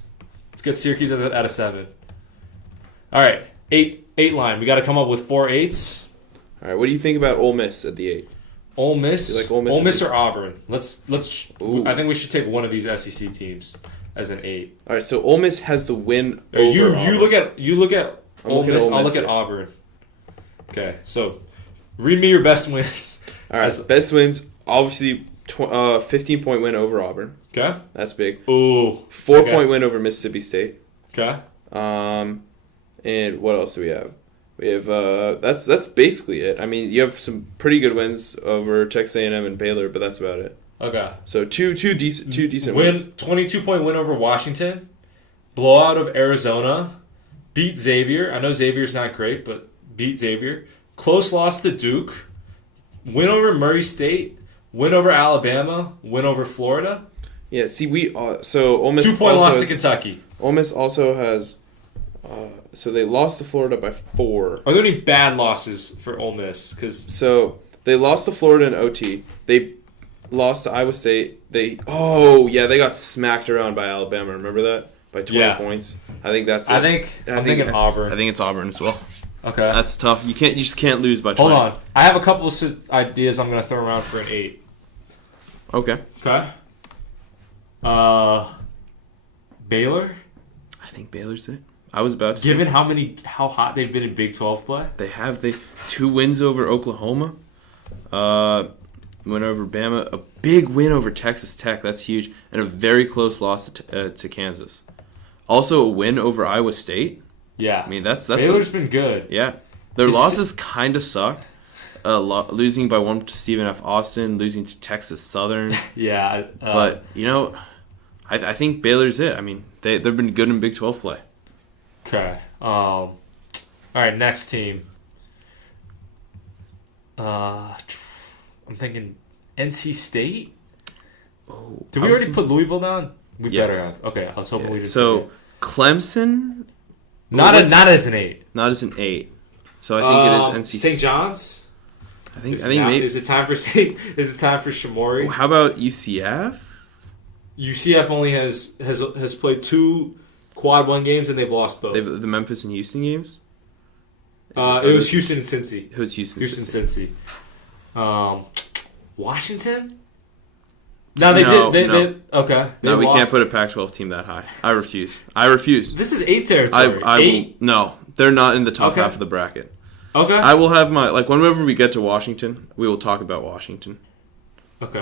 Let's get Syracuse at a 7. All right, 8 line. We got to come up with 4 8s. All right. What do you think about Ole Miss at the 8? Ole Miss. You like Ole Miss or Auburn? Let's. I think we should take one of these SEC teams as an 8. All right. So Ole Miss has the win over Auburn. You look at Ole Miss. I'll look at Auburn. Okay. So, read me your best wins. All right. Best wins. Obviously, 15-point win over Auburn. Okay. That's big. Ooh. 4-point win over Mississippi State. Okay. And what else do we have? We have that's basically it. I mean, you have some pretty good wins over Texas A&M and Baylor, but that's about it. Okay. So two decent win. wins. 22-point win over Washington. blowout of Arizona, beat Xavier. I know Xavier's not great, but beat Xavier. Close loss to Duke, win over Murray State, win over Alabama, win over Florida. Yeah, see, so Ole Miss 2-point loss to has, Kentucky. Ole Miss also has, so they lost to Florida by 4. Are there any bad losses for Ole Miss? So they lost to Florida in OT. They lost to Iowa State. They got smacked around by Alabama. Remember that? By 20 points. I think that's it. I'm thinking Auburn. I think it's Auburn as well. Okay. That's tough. You just can't lose by 20. Hold on. I have a couple of ideas I'm going to throw around for an 8. Okay. Okay. Baylor? I think Baylor's it. I was about to Given how hot they've been in Big 12 play? They have 2 wins over Oklahoma. Win over Bama. A big win over Texas Tech. That's huge. And a very close loss to Kansas. Also a win over Iowa State. Yeah. I mean, that's Baylor's been good. Yeah. Their losses kind of suck. Losing by 1 to Stephen F. Austin, losing to Texas Southern. Yeah. But, I think Baylor's it. I mean, they've been good in Big 12 play. Okay. All right, next team. I'm thinking NC State. Oh, Did we already put Louisville down? We Yes. better have. Okay, I was hoping we didn't. So Clemson, not as an 8. not as an 8. So I think it is NC St. John's. I think Now, maybe. is it time for Shamori? How about UCF? UCF only has played 2 quad 1 games and they've lost both. They've the Memphis and Houston games. It was Houston and Cincy. It was Houston. Cincy. Washington? No, they did. They okay. No, we lost. can't put a Pac-12 team that high. I refuse. This is 8 territory. I 8? will. No, they're not in the top Okay. half of the bracket. Okay. I will have whenever we get to Washington, we will talk about Washington. Okay.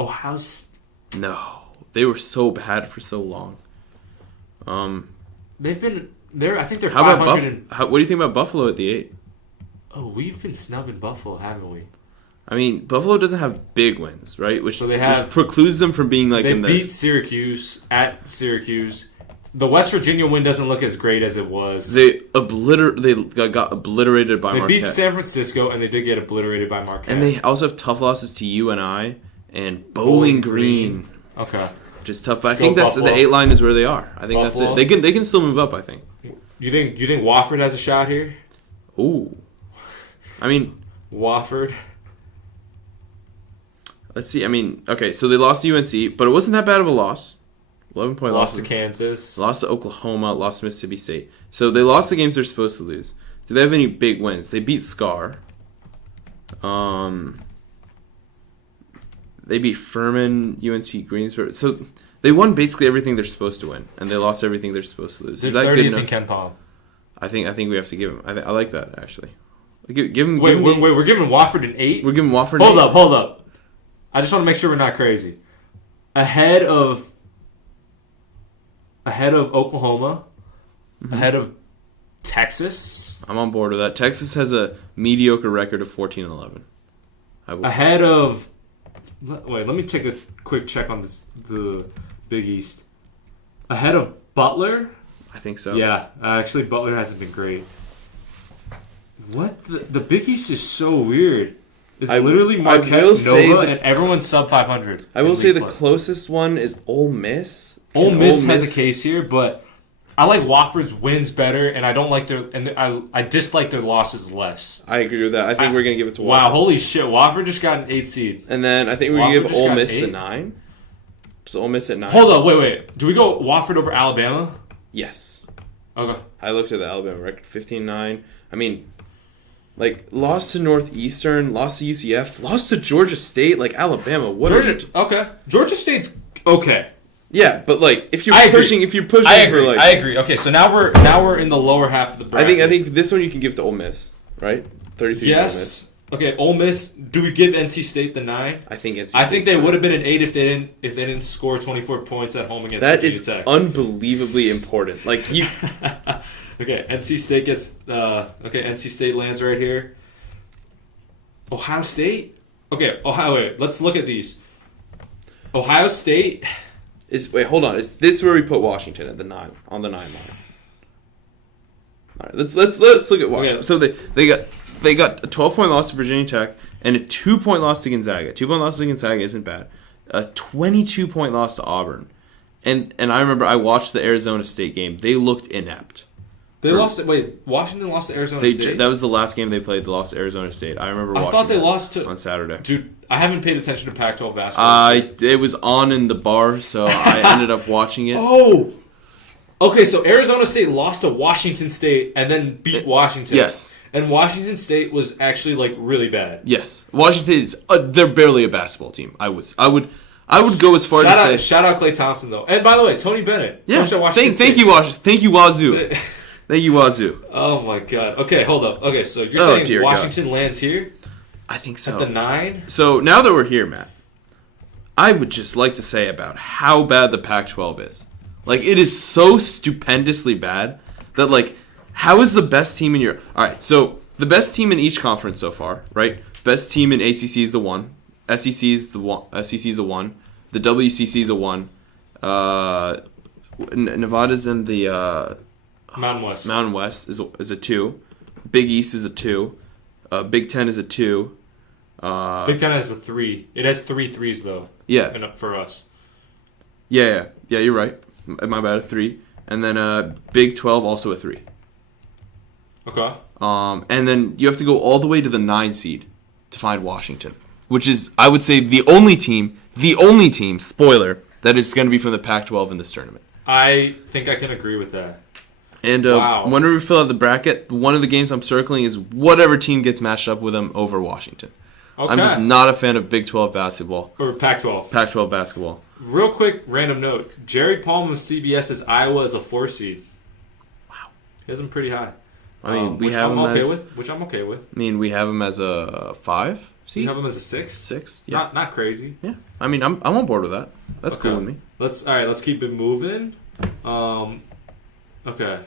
Ohio No, they were so bad for so long. They've been there. I think they're How 500. about what do you think about Buffalo at the 8? We've been snubbing Buffalo, haven't we? I mean, Buffalo doesn't have big wins, right? Which precludes them from being They beat Syracuse at Syracuse. The West Virginia win doesn't look as great as it was. They got obliterated by Marquette. They beat San Francisco, and they did get obliterated by Marquette. And they also have tough losses to UNI and Bowling Green. Okay. Which is tough, but I think that's the 8 line is where they are. I think Buffalo. that's it. They can still move up, I think. You think Wofford has a shot here? Ooh. I mean, Wofford. let's see. I mean, okay, so they lost to UNC, but it wasn't that bad of a loss. 11-point loss. Lost to Kansas. Lost to Oklahoma. Lost to Mississippi State. So they lost the games they're supposed to lose. Do they have any big wins? They beat Scar. They beat Furman, UNC Greensboro. So they won basically everything they're supposed to win, and they lost everything they're supposed to lose. Is that good enough? In Ken Palm. I think we have to give them. I like that actually. Give them. Wait, we're giving Wofford an 8. We're giving Wofford. Hold up. I just want to make sure we're not crazy. Ahead of Oklahoma, ahead of Texas. I'm on board with that. Texas has a mediocre record of 14-11. Ahead of. Wait, let me take a quick check on the Big East. Ahead of Butler. I think so. Yeah, actually, Butler hasn't been great. What the Big East is so weird. It's literally Marquette, Nova, and everyone's sub 500. I will say the closest one is Ole Miss. Ole Miss has a case here, but I like Wofford's wins better, and I don't like I dislike their losses less. I agree with that. I think we're gonna give it to Wofford. Wow, holy shit! Wofford just got an 8 seed, and then I think we're gonna give Ole Miss the 9. Just Ole Miss at 9. Hold up, wait. Do we go Wofford over Alabama? Yes. Okay. I looked at the Alabama record, 15-9. I mean, lost to Northeastern, lost to UCF, lost to Georgia State, Alabama. Okay. Georgia State's okay. Yeah, but if you're pushing, I agree. Okay, so now we're in the lower half of the bracket. I think this one you can give to Ole Miss, right? 33. Yes. Ole Miss. Okay, Ole Miss. Do we give NC State the 9? I think NC State. I think they would have been an 8 if they didn't score 24 points at home against That Virginia is Tech. unbelievably important. You. Okay, NC State gets. NC State lands right here. Ohio State. Okay, Ohio. Wait, let's look at these. Ohio State. Wait, hold on. Is this where we put Washington at the 9 on the 9 line? All right, let's look at Washington. Okay. So they got a 12-point loss to Virginia Tech and a 2-point loss to Gonzaga. 2-point loss to Gonzaga isn't bad. A 22-point loss to Auburn. And I remember I watched the Arizona State game. They looked inept. Washington lost to Arizona State? That was the last game they played. They lost to Arizona State. I remember watching. I thought they lost to on Saturday. Dude, I haven't paid attention to Pac-12 basketball. It was on in the bar, so I ended up watching it. Oh, okay. So Arizona State lost to Washington State and then beat Washington. Yes. And Washington State was actually like really bad. Yes, Washington is. They're barely a basketball team. I would go as far to say. Shout out Klay Thompson though, and by the way, Tony Bennett. Yeah. Thank you, Washington. Thank you, Wazoo. Thank you, Wazoo. Oh my God. Okay, hold up. Okay, so you're saying Washington lands here? I think so. At the 9? So now that we're here, Matt, I would just like to say about how bad the Pac-12 is. Like, it is so stupendously bad that, like, how is the best team in your... All right, so the best team in each conference so far, right? Best team in ACC is the 1. SEC is the 1. SEC is a 1. The WCC is a 1. Nevada's in the... Mountain West is a 2. Big East is a 2. Big Ten is a 2. Big Ten has a 3. It has 3 threes though. Yeah. For us. Yeah. You're right. My bad, a 3. And then Big 12 also a 3. Okay. And then you have to go all the way to the 9 seed to find Washington, which is, I would say, the only team, spoiler, that is going to be from the Pac-12 in this tournament. I think I can agree with that. And whenever we fill out the bracket, one of the games I'm circling is whatever team gets matched up with them over Washington. Okay. I'm just not a fan of Big 12 basketball. Or Pac-12. Pac-12 basketball. Real quick, random note. Jerry Palm of CBS has Iowa as a 4 seed. Wow. He has him pretty high. I mean, which I'm okay with. I mean, we have him as a 5 seed? We have him as a 6? 6, yeah. Not crazy. Yeah. I mean, I'm on board with that. That's cool with me. Let's keep it moving. Okay.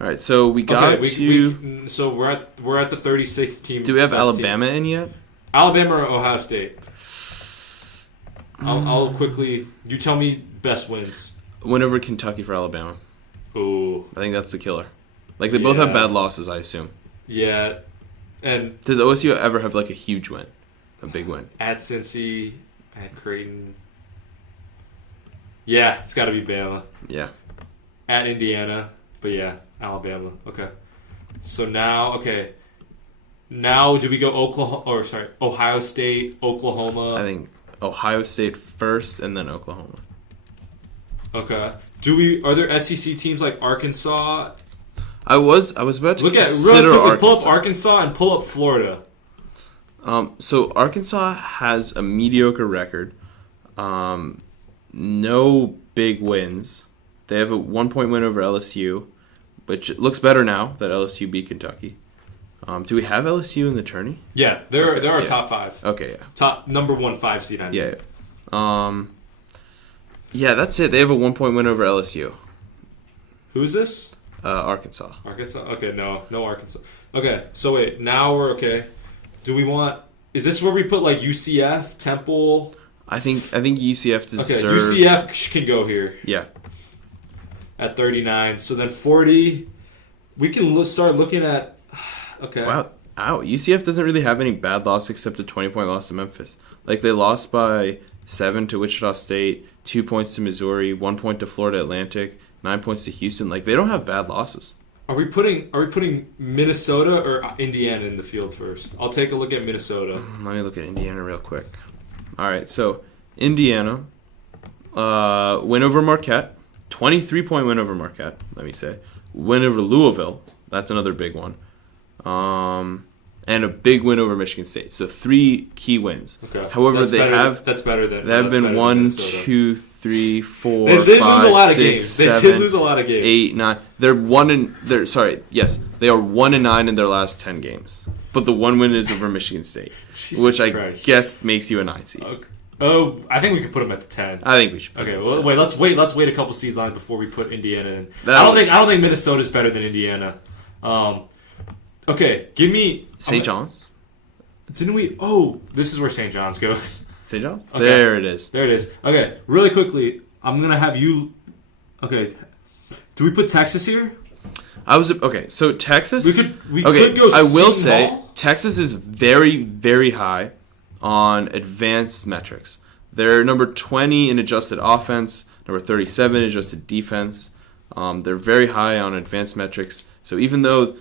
All right, so we got so we're at the 36th team. Do we have Alabama in yet? Alabama or Ohio State? I'll quickly. You tell me best wins. Win over Kentucky for Alabama. Ooh. I think that's the killer. Like, they both have bad losses, I assume. Yeah. And does OSU ever have, like, a huge win? A big win? At Cincy, at Creighton. Yeah, it's got to be Bama. Yeah. At Indiana. But yeah, Alabama. Okay. So now, do we go Ohio State, Oklahoma? I think Ohio State first and then Oklahoma. Okay. Are there SEC teams like Arkansas? I was about to consider Arkansas. Pull up Arkansas and pull up Florida. So Arkansas has a mediocre record. No big wins. They have a 1-point win over LSU, which looks better now that LSU beat Kentucky. Do we have LSU in the tourney? Yeah, they're our top 5. Okay, yeah. Top number 1 5 seed. I mean. Yeah. Yeah, that's it. They have a 1-point win over LSU. Who's this? Arkansas. Arkansas? Okay, no Arkansas. Okay, so wait, now we're okay. Do we want... Is this where we put, like, UCF, Temple? I think UCF deserves... Okay, UCF can go here. Yeah. At 39. So then 40, we can start looking at... Okay. Wow. Ow. UCF doesn't really have any bad loss except a 20-point loss to Memphis. Like, they lost by 7 to Wichita State, 2 points to Missouri, 1 point to Florida Atlantic, 9 points to Houston. Like, they don't have bad losses. Are we putting Minnesota or Indiana in the field first? I'll take a look at Minnesota. Let me look at Indiana real quick. All right, so Indiana, win over Marquette, 23-point win over Marquette, let me say. Win over Louisville, that's another big one. And a big win over Michigan State. So 3 key wins. Okay. However, that's better than they have been 1, 2, 3, 4, they 5, lose a lot of 6, games. 7, they did lose a lot of games. 8, 9. They are 1-9 in their last 10 games. But the one win is over Michigan State, which I guess makes you a 9 seed. Okay. Oh, I think we could put them at the 10. I think we should. Okay, well, let's wait a couple seeds on before we put Indiana in. I don't think Minnesota's better than Indiana. Okay, give me St. John's. Didn't we? Oh, this is where St. John's goes. St. John's? Okay. There it is. There it is. Okay, really quickly, I'm gonna have you. Okay, do we put Texas here? So Texas. We could go. I will Seton say Hall. Texas is very, very high on advanced metrics. They're number 20 in adjusted offense, number 37 in adjusted defense. They're very high on advanced metrics. So even though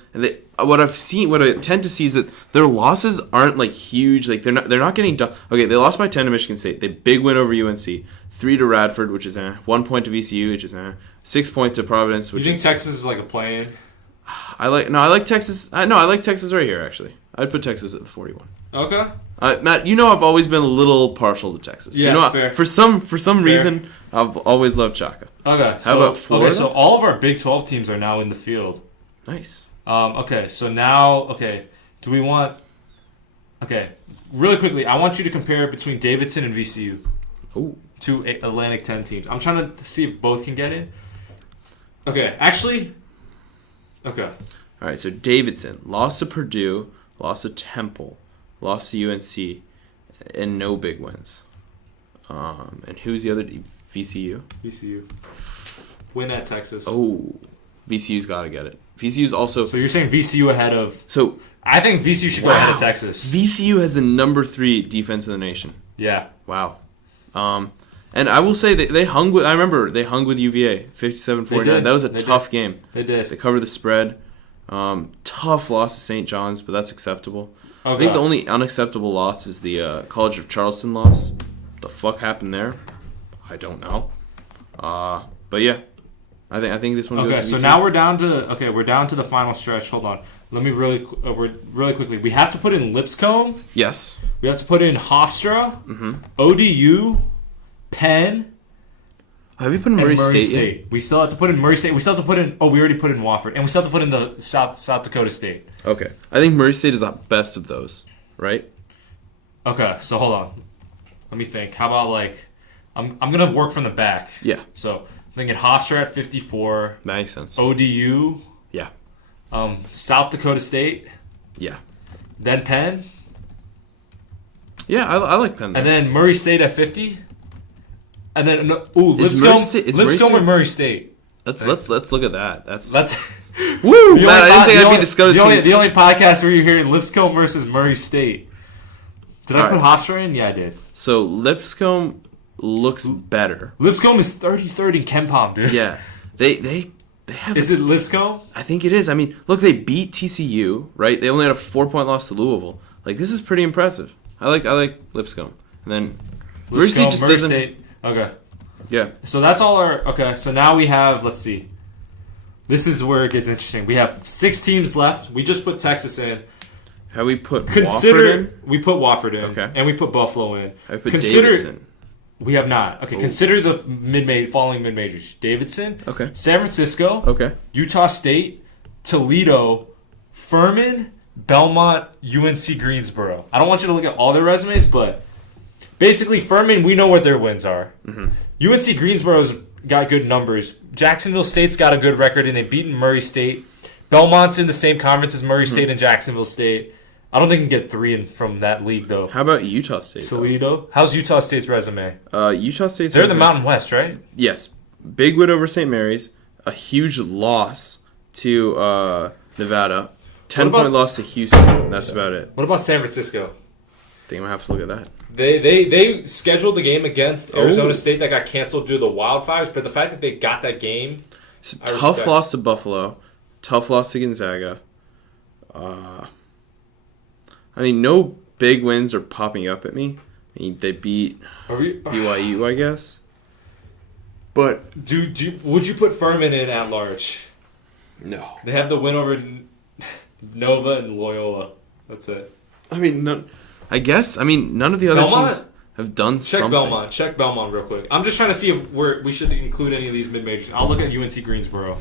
what I tend to see is that their losses aren't like huge. Like they're not getting done. Okay, they lost by 10 to Michigan State. They big win over UNC. 3 to Radford, which is 1 point to VCU, which is 6 point to Providence. Which you think Texas is like a play-in? I like Texas. I like Texas right here. Actually, I'd put Texas at the 41. Okay. Matt, I've always been a little partial to Texas. Yeah, fair. For some reason, I've always loved Chaka. Okay. How about Florida? Okay, so all of our Big 12 teams are now in the field. Nice. Okay, so now, do we want... Okay, really quickly, I want you to compare between Davidson and VCU. Ooh. 2 Atlantic 10 teams. I'm trying to see if both can get in. Okay, actually... Okay. All right, so Davidson lost to Purdue, lost to Temple, lost to UNC, and no big wins. And who's the other? VCU? VCU. Win at Texas. Oh, VCU's got to get it. VCU's also... So you're saying VCU ahead of... So I think VCU should go ahead of Texas. VCU has the number 3 defense in the nation. Yeah. Wow. And I will say they hung with... I remember they hung with UVA, 57-49. That was a tough game. They did. They covered the spread. Tough loss to St. John's, but that's acceptable. Okay. I think the only unacceptable loss is the College of Charleston loss. The fuck happened there? I don't know. But yeah, I think this one goes. Okay, so now we're down to the final stretch. Hold on, let me really quickly. We have to put in Lipscomb. Yes. We have to put in Hofstra, ODU, Penn. Have you put in Murray State? We still have to put in Murray State. We still have to put in. Oh, we already put in Wofford, and we still have to put in the South Dakota State. Okay, I think Murray State is the best of those, right? Okay, so hold on. Let me think. How about like, I'm gonna work from the back. Yeah. So I'm thinking Hofstra at 54. That makes sense. ODU. Yeah. South Dakota State. Yeah. Then Penn. Yeah, I like Penn. And then Murray State at 50. And then Lipscomb or Murray State. Let's look at that. That's woo. Man, I didn't think I'd be discussing the only podcast where you're hearing Lipscomb versus Murray State. Did I put Hofstra in? Yeah, I did. So Lipscomb looks better. Lipscomb is 33rd in KenPom, dude. Yeah, they have. Is it Lipscomb? I think it is. I mean, look, they beat TCU, right? They only had a 4-point loss to Louisville. Like, this is pretty impressive. I like Lipscomb. And then Murray State just doesn't. State. Okay. Yeah. So that's all our. Okay. So now we have. Let's see. This is where it gets interesting. We have 6 teams left. We just put Texas in. How we put Wofford in? We put Wofford in. Okay. And we put Buffalo in. I put Davidson. We have not. Okay. Ooh. Consider the following mid majors: Davidson. Okay. San Francisco. Okay. Utah State, Toledo, Furman, Belmont, UNC Greensboro. I don't want you to look at all their resumes, but basically Furman, we know what their wins are. Mm-hmm. UNC Greensboro's got good numbers. Jacksonville State's got a good record, and they've beaten Murray State. Belmont's in the same conference as Murray State and Jacksonville State. I don't think you can get 3 in from that league, though. How about Utah State? Toledo. Though? How's Utah State's resume? Utah State's They're resume, the Mountain West, right? Yes. Big win over St. Mary's. A huge loss to Nevada. 10-point loss to Houston. That's about it. What about San Francisco? I think I'm going to have to look at that. They scheduled a game against Arizona State that got canceled due to the wildfires, but the fact that they got that game... So tough loss to Buffalo. Tough loss to Gonzaga. I mean, no big wins are popping up at me. I mean, they beat BYU, I guess. But would you put Furman in at large? No. They have the win over Nova and Loyola. That's it. I mean, none of the other teams have done something. Check Belmont real quick. I'm just trying to see if we should include any of these mid-majors. I'll look at UNC Greensboro.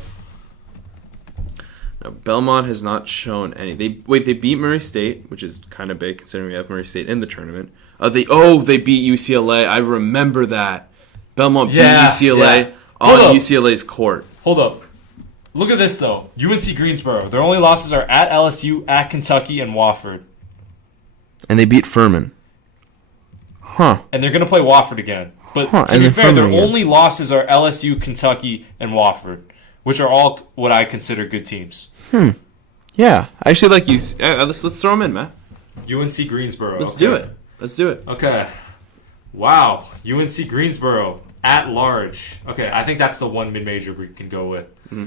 No, Belmont has not shown any. They beat Murray State, which is kind of big considering we have Murray State in the tournament. They beat UCLA. I remember that. Belmont beat UCLA on UCLA's court. Hold up. Look at this, though. UNC Greensboro. Their only losses are at LSU, at Kentucky, and Wofford. And they beat Furman. Huh. and they're going to play Wofford again. But to and be then fair, their Furman again. only losses are LSU, Kentucky, and Wofford, which are all what I consider good teams. Yeah. I actually like you. Let's throw them in, Matt. UNC Greensboro. Let's okay. do it. Let's do it. Okay. Wow. UNC Greensboro at large. Okay, I think that's the one mid-major we can go with. Mm-hmm.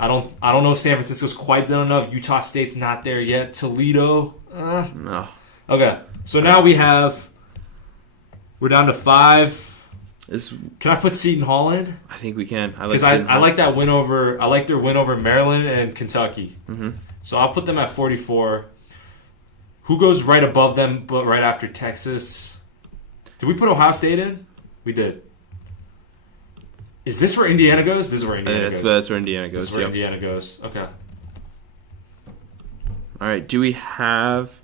I don't know if San Francisco's quite done enough. Utah State's not there yet. Toledo. No. Okay. So now we're down to 5. Can I put Seton Hall in? I think we can. Because I like that win over. I like their win over Maryland and Kentucky. Mm-hmm. So I'll put them at 44. Who goes right above them, but right after Texas? Did we put Ohio State in? We did. Is this where Indiana goes? This is where Indiana goes. That's where Indiana goes. This is where Indiana goes. Okay. All right. Do we have?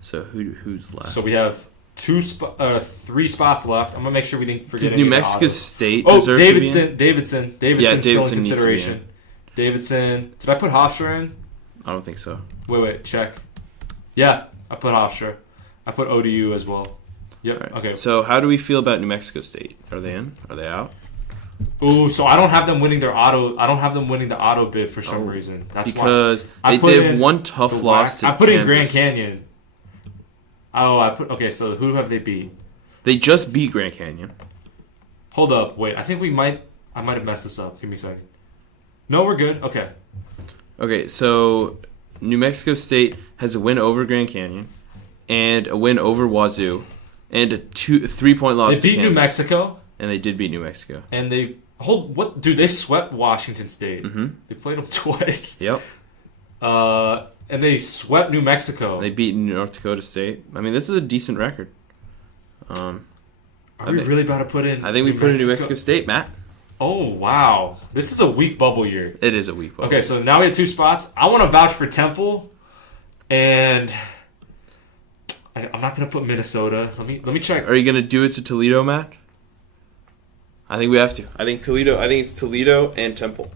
So who's left? So we have 3 spots left. I'm gonna make sure we didn't forget. Does any New of the Mexico autos. State Oh, deserve to be in? Davidson still in Davidson needs to be consideration. Davidson. Did I put Hofstra in? I don't think so. Wait, check. Yeah, I put Hofstra. I put ODU as well. Yep. Right. Okay. So how do we feel about New Mexico State? Are they in? Are they out? Ooh, so I don't have them winning their auto. I don't have them winning the auto bid for some reason. That's because why. they have one tough loss to I put in Kansas. Grand Canyon. Oh, okay. So who have they beat? They just beat Grand Canyon. Hold up. Wait. I think I might have messed this up. Give me a second. No, we're good. Okay. Okay, so New Mexico State has a win over Grand Canyon, and a win over Wazoo, and a 3-point loss They to beat Kansas. New Mexico. And they did beat New Mexico. And they they swept Washington State. Mm-hmm. They played them twice. Yep. And they swept New Mexico. They beat North Dakota State. I mean, this is a decent record. Are we really about to put in? I think we put in New Mexico State, Matt. Oh wow, this is a weak bubble year. It is a weak bubble. Okay, so now we have 2 spots. I want to vouch for Temple, and I'm not gonna put Minnesota. Let me check. Are you gonna do it to Toledo, Matt? I think we have to. I think it's Toledo and Temple.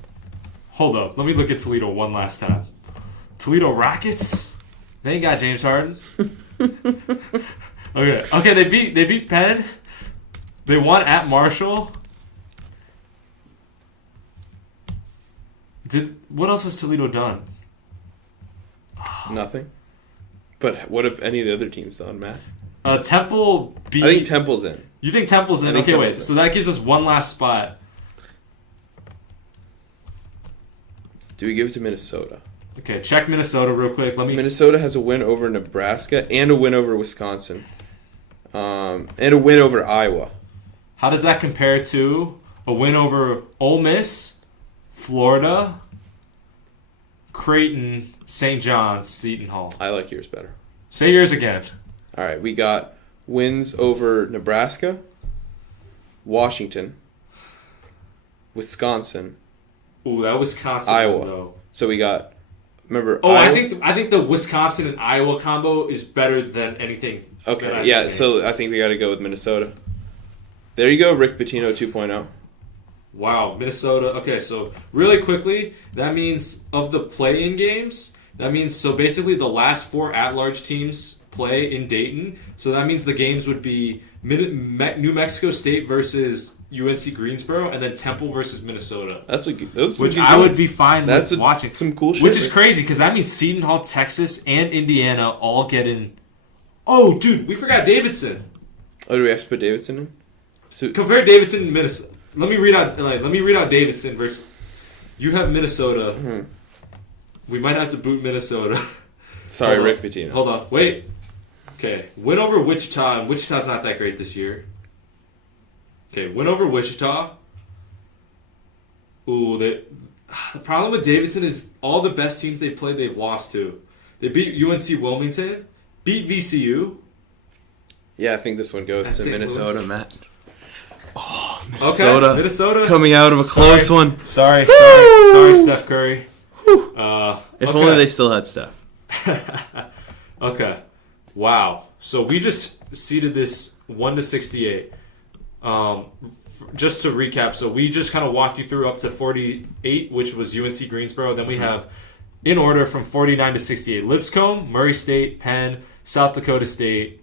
Hold up. Let me look at Toledo one last time. Toledo Rockets. They ain't got James Harden. Okay. They beat Penn. They won at Marshall. What else has Toledo done? Nothing. But what have any of the other teams done, Matt? Temple beat. I think Temple's in. You think Temple's in? I think Okay, Temple's wait. in. So that gives us one last spot. Do we give it to Minnesota? Okay, check Minnesota real quick. Minnesota has a win over Nebraska and a win over Wisconsin, and a win over Iowa. How does that compare to a win over Ole Miss, Florida, Creighton, St. John's, Seton Hall? I like yours better. Say yours again. All right, we got wins over Nebraska, Washington, Wisconsin, Ooh, that Wisconsin Iowa. one, though. So we got. Remember? Oh, Iowa? I think the Wisconsin and Iowa combo is better than anything. that Okay, I've yeah. seen. So I think we got to go with Minnesota. There you go, Rick Pitino 2.0. Wow, Minnesota. Okay, so really quickly, that means of the play-in games, that means so basically the last 4 at-large teams play in Dayton. So that means the games would be New Mexico State versus UNC Greensboro, and then Temple versus Minnesota. That's a good. Those Which good I would games. be fine That's with watching. some cool shit. Which is crazy because that means Seton Hall, Texas, and Indiana all get in. Oh, dude, we forgot Davidson. Oh, do we have to put Davidson in? So, Compare Davidson and Minnesota. Let me read out Davidson versus. You have Minnesota. Mhm. We might have to boot Minnesota. sorry, Hold on. Rick Pitino. Hold on, wait. Okay, win over Wichita, and Wichita's not that great this year. Okay, win over Wichita. Ooh, the problem with Davidson is all the best teams they played, they've lost to. They beat UNC Wilmington, beat VCU. Yeah, I think this one goes At to St. Minnesota, Louis. Matt. Oh, Okay, Minnesota. Coming out of a close one. Sorry, Steph Curry. If Okay. only they still had Steph. Okay. Wow. So we just seeded this 1-68. Just to recap, so we just kind of walked you through up to 48, which was UNC Greensboro. Then we have, in order, from 49 to 68, Lipscomb, Murray State, Penn, South Dakota State,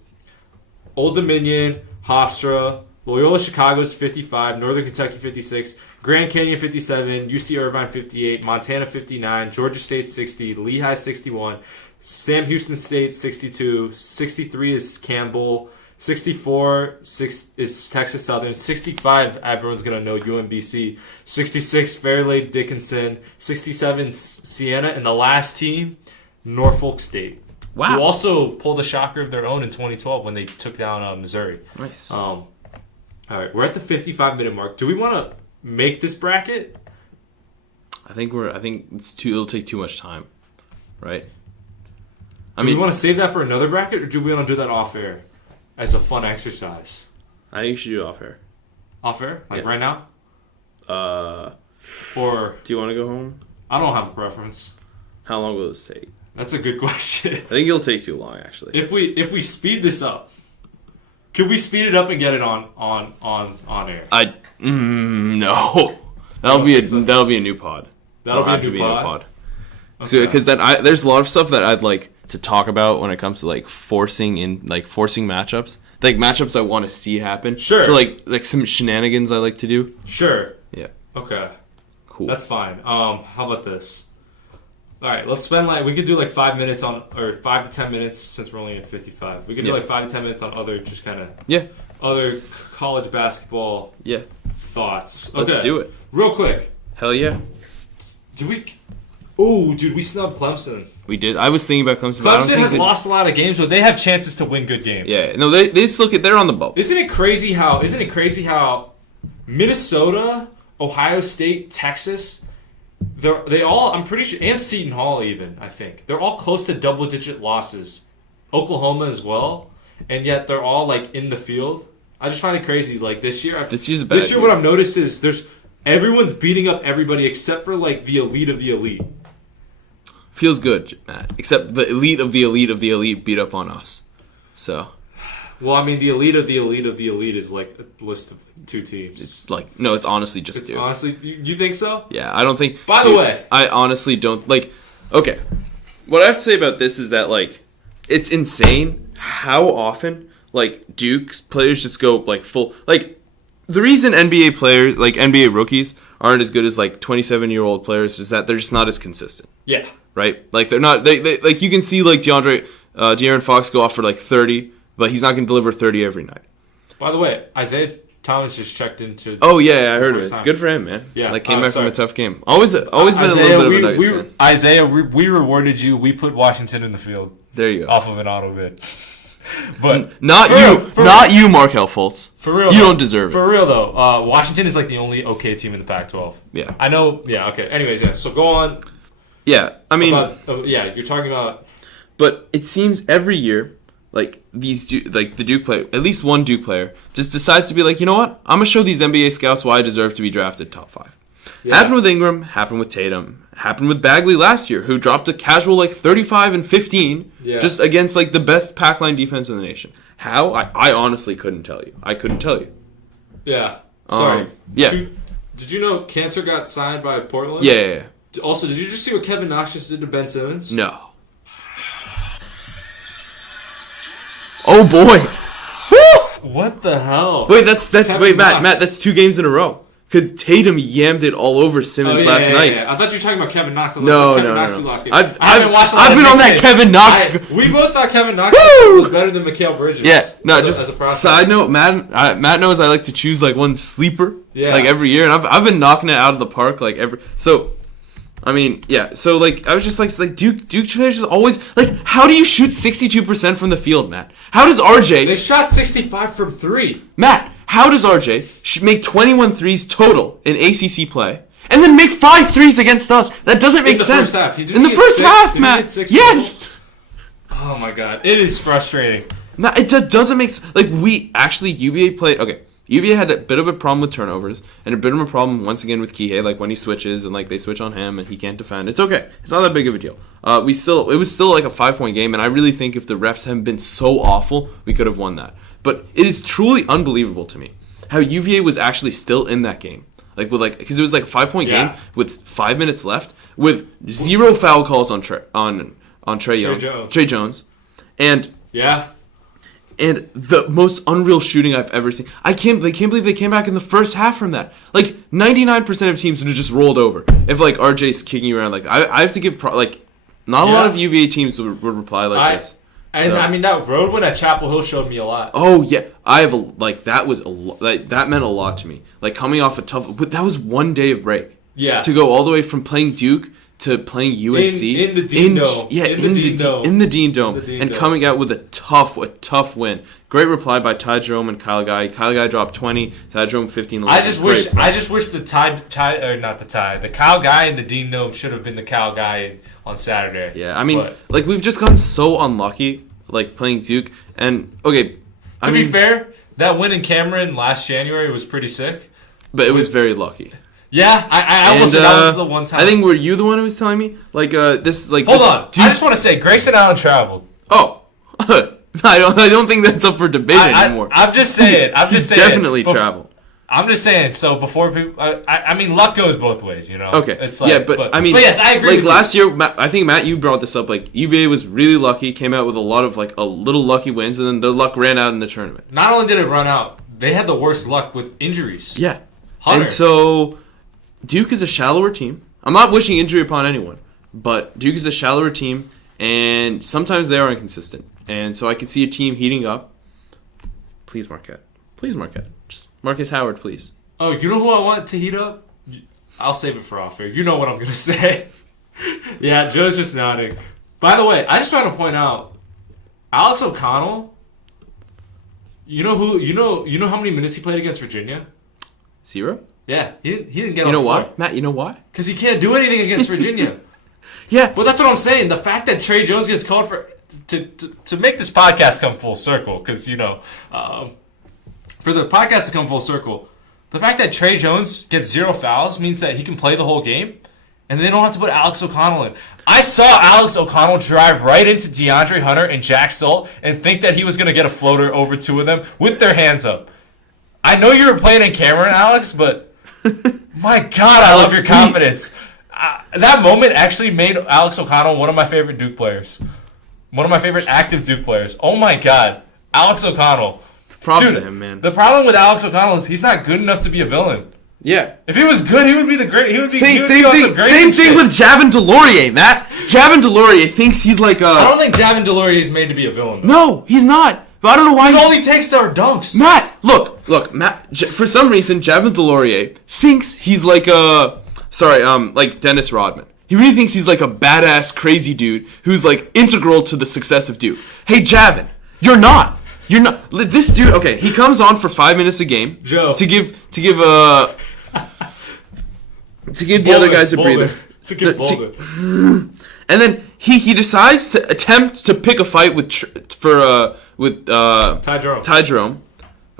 Old Dominion, Hofstra, Loyola Chicago's 55, Northern Kentucky 56, Grand Canyon 57, UC Irvine 58, Montana 59, Georgia State 60, Lehigh 61, Sam Houston State 62, 63 is Campbell, 64 is Texas Southern, 65 everyone's going to know UMBC, 66 Fairleigh Dickinson, 67 Siena, and the last team, Norfolk State. Wow. Who also pulled a shocker of their own in 2012 when they took down Missouri. Nice. All right, we're at the 55-minute mark. Do we want to make this bracket? I think it'll take too much time, right? Do we want to save that for another bracket, or do we want to do that off air as a fun exercise? I think you should do it off air. Off air, like Yeah. right now, or Do you want to go home? I don't have a preference. How long will this take? That's a good question. I think it'll take too long, actually. If we speed this up, could we speed it up and get it on air? No. That'll be a new pod. That'll be a have to new be a new pod? pod. So because there's a lot of stuff that I'd like to talk about when it comes to like forcing matchups, like matchups I want to see happen. Sure. So like some shenanigans I like to do. Sure. Yeah. Okay. Cool. That's fine. How about this? All right, let's spend we could do 5 minutes or 5 to 10 minutes since we're only at 55. We could do 5 to 10 minutes on other just kind of other college basketball thoughts. Okay. Let's do it. Real quick. Hell yeah. We snubbed Clemson. We did. I was thinking about Clemson. But I don't Clemson think has lost a lot of games, but they have chances to win good games. Yeah. No, they're on the bubble. Isn't it crazy how Minnesota, Ohio State, Texas, they all, I'm pretty sure, and Seton Hall even, I think, they're all close to double-digit losses. Oklahoma as well, and yet they're all in the field. I just find it crazy. This year, This year's a bad year. what I've noticed is everyone's beating up everybody except for the elite of the elite. Feels good, Matt. Except the elite of the elite of the elite beat up on us. So. Well, I mean, the elite of the elite of the elite is a list of 2 teams. It's honestly just It's two. honestly, you think so? Yeah, I don't think. By the way, I honestly don't Okay, what I have to say about this is that it's insane how often Duke's players just go full. The reason NBA players NBA rookies aren't as good as 27-year-old players is that they're just not as consistent. Yeah. Right? They're not. They you can see De'Aaron Fox go off for 30. But he's not going to deliver 30 every night. By the way, Isaiah Thomas just checked into. Oh yeah, I heard of it. It's good for him, man. Yeah, came back from a tough game. Always been a little bit of a Nuggets fan. Isaiah, we rewarded you. We put Washington in the field. There you go. Off of an auto bid. But not you, Markel Fultz. For real, you don't deserve it. For real though, Washington is the only okay team in the Pac-12. Yeah, I know. Yeah, okay. Anyways, yeah. So go on. Yeah, I mean, you're talking about. But it seems every year. The Duke player, at least one Duke player, just decides to be you know what? I'm going to show these NBA scouts why I deserve to be drafted top 5. Yeah. Happened with Ingram, happened with Tatum, happened with Bagley last year, who dropped a casual 35 and 15 just against the best pack line defense in the nation. How? I honestly couldn't tell you. I couldn't tell you. Yeah. Sorry. Yeah. Did you know Cantor got signed by Portland? Yeah. Also, did you just see what Kevin Knox just did to Ben Simmons? No. Oh boy! Woo! What the hell? Wait, Matt, that's 2 games in a row. Because Tatum yammed it all over Simmons last night. Yeah. I thought you were talking about Kevin Knox. No. Last game. I've been on that Kevin Knox. We both thought Kevin Knox was better than Mikal Bridges. Yeah, no, just side note, Matt knows I like to choose one sleeper every year, and I've been knocking it out of the park so. I mean, yeah. So I was just Duke players just always how do you shoot 62% from the field, Matt? How does RJ? They shot 65 from 3. Matt, how does RJ make 21 threes total in ACC play and then make 5 threes against us? That doesn't make sense. In the first half, Matt. Yes. Oh my God, it is frustrating. No, it doesn't make sense. UVA played. Okay. UVA had a bit of a problem with turnovers and a bit of a problem once again with Kihei, when he switches and they switch on him and he can't defend. It's okay. It's not that big of a deal. It was still a 5-point game, and I really think if the refs hadn't been so awful, we could have won that. But it is truly unbelievable to me how UVA was actually still in that game. Because it was a 5-point game with 5 minutes left with 0 foul calls on Tre Jones. And and the most unreal shooting I've ever seen. They can't believe they came back in the first half from that. Like 99% of teams would have just rolled over if like RJ's kicking you around. Like I have to give not a lot of UVA teams would reply like this. And I mean that road win at Chapel Hill showed me a lot. Oh yeah, that meant a lot to me. Like coming off but that was 1 day of break. Yeah. To go all the way from playing Duke to playing UNC in the Dean Dome. Yeah, in the Dean Dome, and coming out with a tough win. Great reply by Ty Jerome and Kyle Guy. Kyle Guy dropped 20. Ty Jerome 15. I just wish the the Kyle Guy in the Dean Dome should have been the Kyle Guy on Saturday. Yeah, I mean, like we've just gotten so unlucky, like playing Duke. And okay, to be fair, that win in Cameron last January was pretty sick. But it was very lucky. Yeah, I almost said that was the one time. I think were you the one who was telling me this like? Hold on, I just want to say Grayson Allen traveled. Oh, I don't think that's up for debate anymore. I'm just saying. Definitely traveled. I'm just saying. So before people, I mean, luck goes both ways, you know. Okay. It's like, yeah, but I mean, but yes, I agree. Like last year, I think Matt, you brought this up. Like UVA was really lucky, came out with a lot of a little lucky wins, and then the luck ran out in the tournament. Not only did it run out, they had the worst luck with injuries. Yeah, Hunter. And so Duke is a shallower team. I'm not wishing injury upon anyone, but Duke is a shallower team, and sometimes they are inconsistent. And so I can see a team heating up. Please, Marquette. Just Marcus Howard, please. Oh, you know who I want to heat up? I'll save it for off air. You know what I'm going to say. Yeah, Joe's just nodding. By the way, I just want to point out, Alex O'Connell, you know how many minutes he played against Virginia? 0? Yeah, he didn't get on. You know why? Matt, you know why? Because he can't do anything against Virginia. Yeah. But that's what I'm saying. The fact that Tre Jones gets called for to make this podcast come full circle, because for the podcast to come full circle, the fact that Tre Jones gets 0 fouls means that he can play the whole game, and they don't have to put Alex O'Connell in. I saw Alex O'Connell drive right into DeAndre Hunter and Jack Stolt and think that he was going to get a floater over two of them with their hands up. I know you were playing in Cameron, Alex, but my God, I love your confidence. That moment actually made Alex O'Connell one of my favorite Duke players. One of my favorite active Duke players. Oh my God. Alex O'Connell. Props to him, man. The problem with Alex O'Connell is he's not good enough to be a villain. Yeah. If he was good, he would be the great. He would be same thing with Javin DeLaurier, Matt. Javin DeLaurier thinks he's like a... I don't think Javin DeLaurier is made to be a villain, though. No, he's not. But I don't know why. All he takes are dunks. Matt, look, Matt. For some reason, Javin DeLaurier thinks he's like like Dennis Rodman. He really thinks he's like a badass, crazy dude who's like integral to the success of Duke. Hey, Javin, you're not. This dude. Okay, he comes on for 5 minutes a game Joe. to give the other guys a breather. To give Boulder. And then he decides to attempt to pick a fight with Ty Jerome.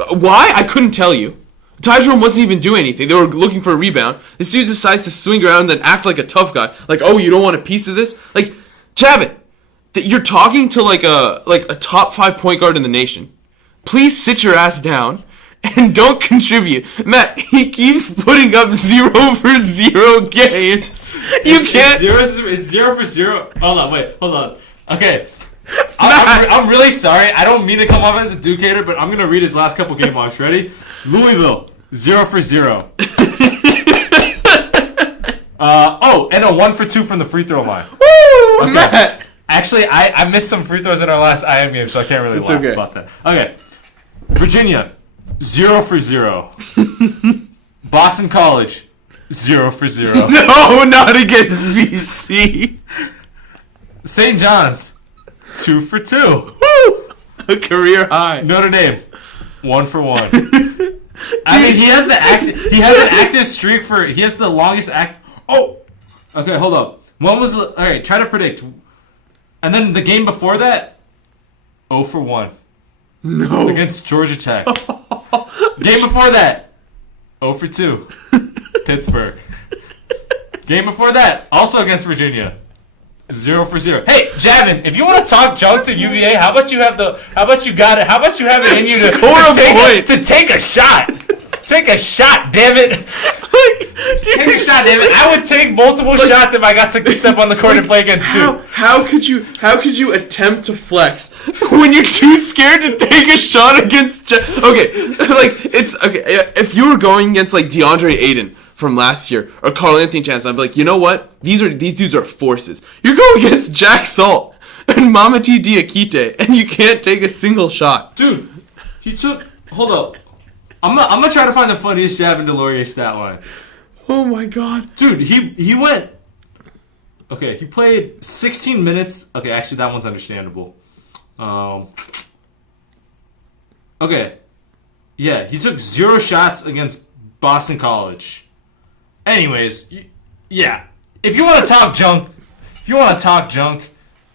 Why? I couldn't tell you. Ty Jerome wasn't even doing anything. They were looking for a rebound. This dude decides to swing around and then act like a tough guy. Like, oh, you don't want a piece of this? Like, Javin, you're talking to like a top 5 point guard in the nation. Please sit your ass down and don't contribute. Matt, he keeps putting up 0 for 0 games. It's 0 for 0. Hold on. Okay. I'm really sorry. I don't mean to come off as a Duke hater, but I'm going to read his last couple game logs. Ready? Louisville, 0 for 0. And a 1 for 2 from the free throw line. Woo, okay. Matt. Actually, I missed some free throws in our last IM game, so I can't really laugh about that. Okay. Virginia, 0 for 0. Boston College, 0 for 0. No, not against BC. St. John's, 2 for 2. Woo! A career high. Notre Dame, 1 for 1. I mean, he has an active streak for. He has the longest act. Oh, okay, hold up. When was all right? Try to predict. And then the game before that, 0 for 1. No. Against Georgia Tech. Game before that, 0 for 2. Pittsburgh. Game before that, also against Virginia. 0 for 0. Hey, Javin, if you want to talk junk to UVA, how about you have it in you to take a shot? Take a shot, damn it. Take a shot, damn it. I would take multiple shots if I got to step on the court and play against Duke. How could you attempt to flex when you're too scared to take a shot against okay, like it's okay, if you were going against like DeAndre Ayton from last year or Karl Anthony Towns, I'd be like, you know what? These dudes are forces. You're going against Jack Salt and Mamadi Diakite and you can't take a single shot. Dude, hold up. I'm gonna try to find the funniest Javin DeLaurier stat line. Oh my god. Dude, he went. Okay, he played 16 minutes. Okay, actually that one's understandable. Okay. Yeah, he took 0 shots against Boston College. Anyways, yeah. If you want to talk junk,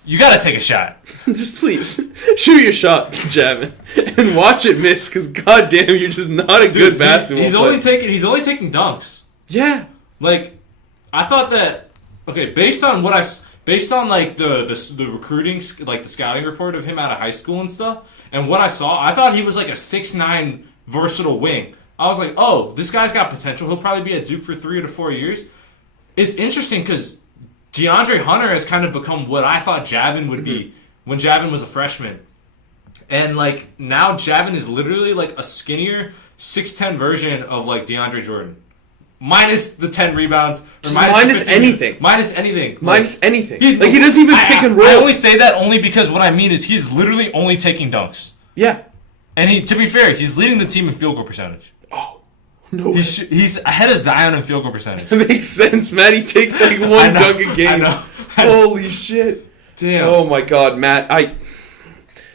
you gotta take a shot. Just please shoot your shot, Javin, and watch it miss. Because goddamn, you're just not a good basketball player. He's only taking dunks. Yeah. Like, I thought that. Okay, based on like the recruiting, like the scouting report of him out of high school and stuff, and what I saw, I thought he was like a 6'9" versatile wing. I was like, oh, this guy's got potential. He'll probably be at Duke for 3 to 4 years. It's interesting because DeAndre Hunter has kind of become what I thought Javin would be when Javin was a freshman. And, like, now Javin is literally, like, a skinnier 6'10" version of, like, DeAndre Jordan. Minus the 10 rebounds. Or minus anything. Minus anything. Minus anything. He doesn't even pick and roll. I only say that only because what I mean is he's literally only taking dunks. Yeah. And to be fair, he's leading the team in field goal percentage. Oh, no way. He's ahead of Zion in field goal percentage. That makes sense, man. He takes like one dunk a game. I know. Holy shit. Damn. Oh my god, Matt.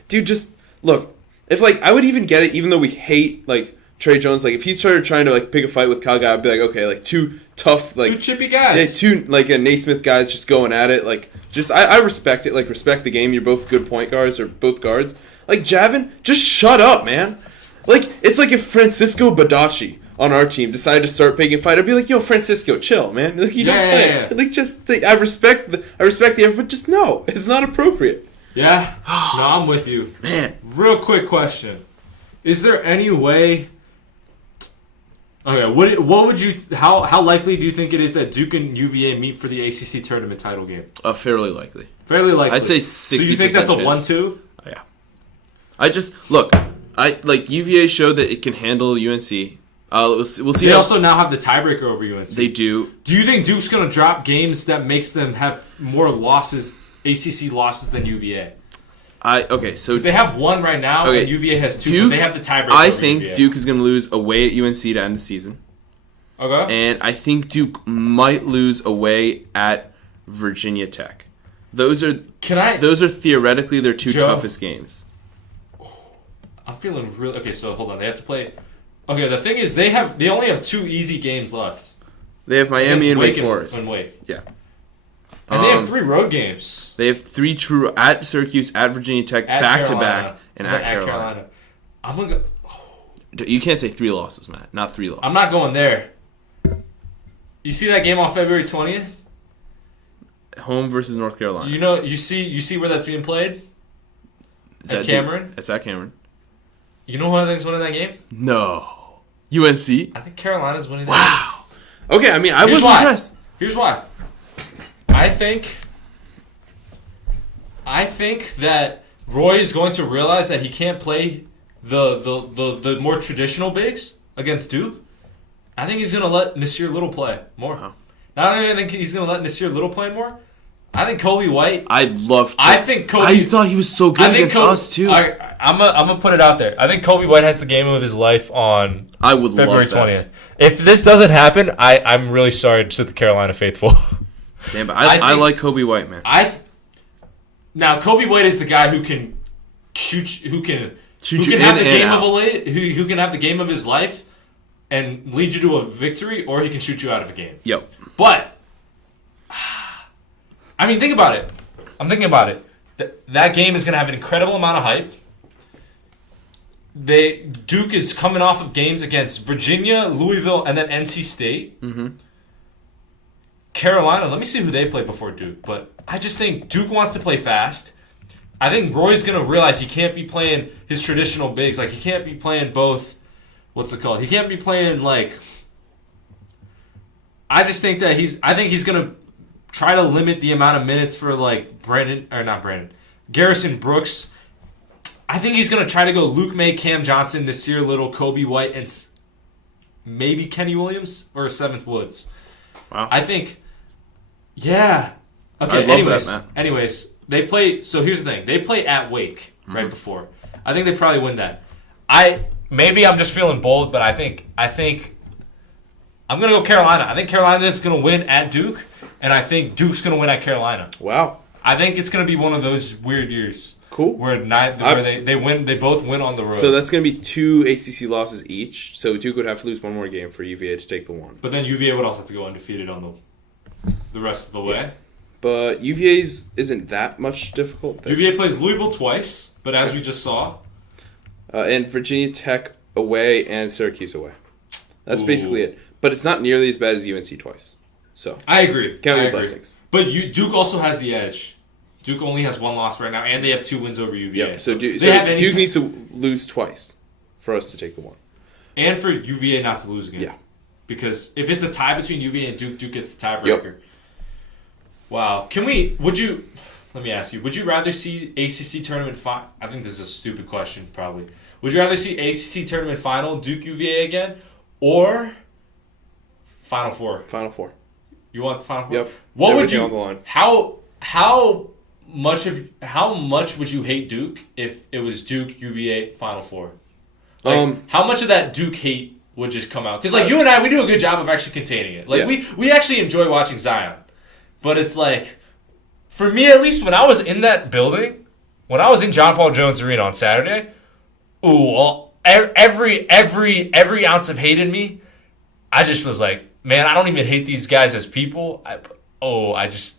Dude, just look. If like I would even get it, even though we hate like Tre Jones. Like if he started trying to like pick a fight with Kyle Guy, I'd be like, okay, like two tough, like 2 chippy guys. Yeah, 2 like Naismith guys just going at it. Like just I respect it. Like respect the game. You're both good point guards or both guards. Like Javin, just shut up, man. Like it's like if Francisco Badachi on our team decided to start picking a fight, I'd be like, yo, Francisco, chill, man. Like you don't play. Yeah. Like just I respect the effort, but just no, it's not appropriate. Yeah. No, I'm with you. Man. Real quick question. Is there any way... Okay, what would you... How likely do you think it is that Duke and UVA meet for the ACC tournament title game? Fairly likely. Fairly likely. I'd say 60%. So you think that's a 1-2? Yeah. I just... Look, UVA showed that it can handle UNC. We'll see. They also now have the tiebreaker over UNC. They do. Do you think Duke's going to drop games that makes them have more losses, ACC losses, than UVA? So they have 1 right now, and UVA has 2. Duke, but they have the tiebreaker. I think UVA. Duke is going to lose away at UNC to end the season. Okay. And I think Duke might lose away at Virginia Tech. Those are theoretically their 2 toughest games. I'm feeling really okay. So hold on, they have to play. Okay, the thing is, they only have 2 easy games left. They have Miami and Wake Forest. And Wake. Yeah. And they have 3 road games. They have 3 true at Syracuse, at Virginia Tech, back to back, and at Carolina. I'm gonna go. You can't say 3 losses, Matt. Not 3 losses. I'm not going there. You see that game on February 20th? Home versus North Carolina. You see where that's being played? It's at Cameron? It's at Cameron. You know who I think is winning that game? No. UNC? I think Carolina's winning that game. Okay, I mean, I was impressed. Here's why. I think that Roy is going to realize that he can't play the more traditional bigs against Duke. I think he's going to let Nasir Little play more. Oh. Not only do I think he's going to let Nasir Little play more, I think Kobe White. I thought he was so good against us too. I'm gonna put it out there. I think Kobe White has the game of his life on February 20th. If this doesn't happen, I'm really sorry to the Carolina faithful. Damn, but I like Kobe White, man. Now Kobe White is the guy who can who can have the game of his life and lead you to a victory, or he can shoot you out of a game. Yep. But I mean, think about it. I'm thinking about it. That game is going to have an incredible amount of hype. Duke is coming off of games against Virginia, Louisville, and then NC State. Mm-hmm. Carolina, let me see who they play before Duke. But I just think Duke wants to play fast. I think Roy's going to realize he can't be playing his traditional bigs. Like, he can't be playing both, what's it called? He can't be playing, like, I just think that I think he's gonna try to limit the amount of minutes for like Garrison Brooks. I think he's gonna try to go Luke May, Cam Johnson, Nasir Little, Kobe White, and maybe Kenny Williams or Seventh Woods. Wow. I think, yeah. Okay. Anyways, they play. So here's the thing: they play at Wake right before. I think they probably win that. Maybe I'm just feeling bold, but I think I'm gonna go Carolina. I think Carolina's gonna win at Duke, and I think Duke's gonna win at Carolina. Wow. I think it's gonna be one of those weird years. Cool. Where they win. They both win on the road. So that's gonna be 2 ACC losses each. So Duke would have to lose one more game for UVA to take the one. But then UVA would also have to go undefeated on the rest of the way. Yeah. But UVA's isn't that much difficult. UVA plays Louisville twice, but as we just saw, and Virginia Tech away and Syracuse away. That's basically it. But it's not nearly as bad as UNC twice. So I agree. Count your blessings. But Duke also has the edge. Duke only has 1 loss right now, and they have 2 wins over UVA. Yep. So Duke needs to lose twice for us to take the one. And for UVA not to lose again. Yeah. Because if it's a tie between UVA and Duke, Duke gets the tiebreaker. Yep. Wow. Let me ask you, would you rather see ACC tournament final? I think this is a stupid question, probably. Would you rather see ACC tournament final, Duke-UVA again, or Final Four? Final Four. You want the Final Four? Yep. What would you? How much would you hate Duke if it was Duke-UVA Final Four? How much of that Duke hate would just come out? Because you and I, we do a good job of actually containing it. We actually enjoy watching Zion, but it's like, for me at least, when I was in that building, when I was in John Paul Jones Arena on Saturday, every ounce of hate in me, I just was like, man, I don't even hate these guys as people. I just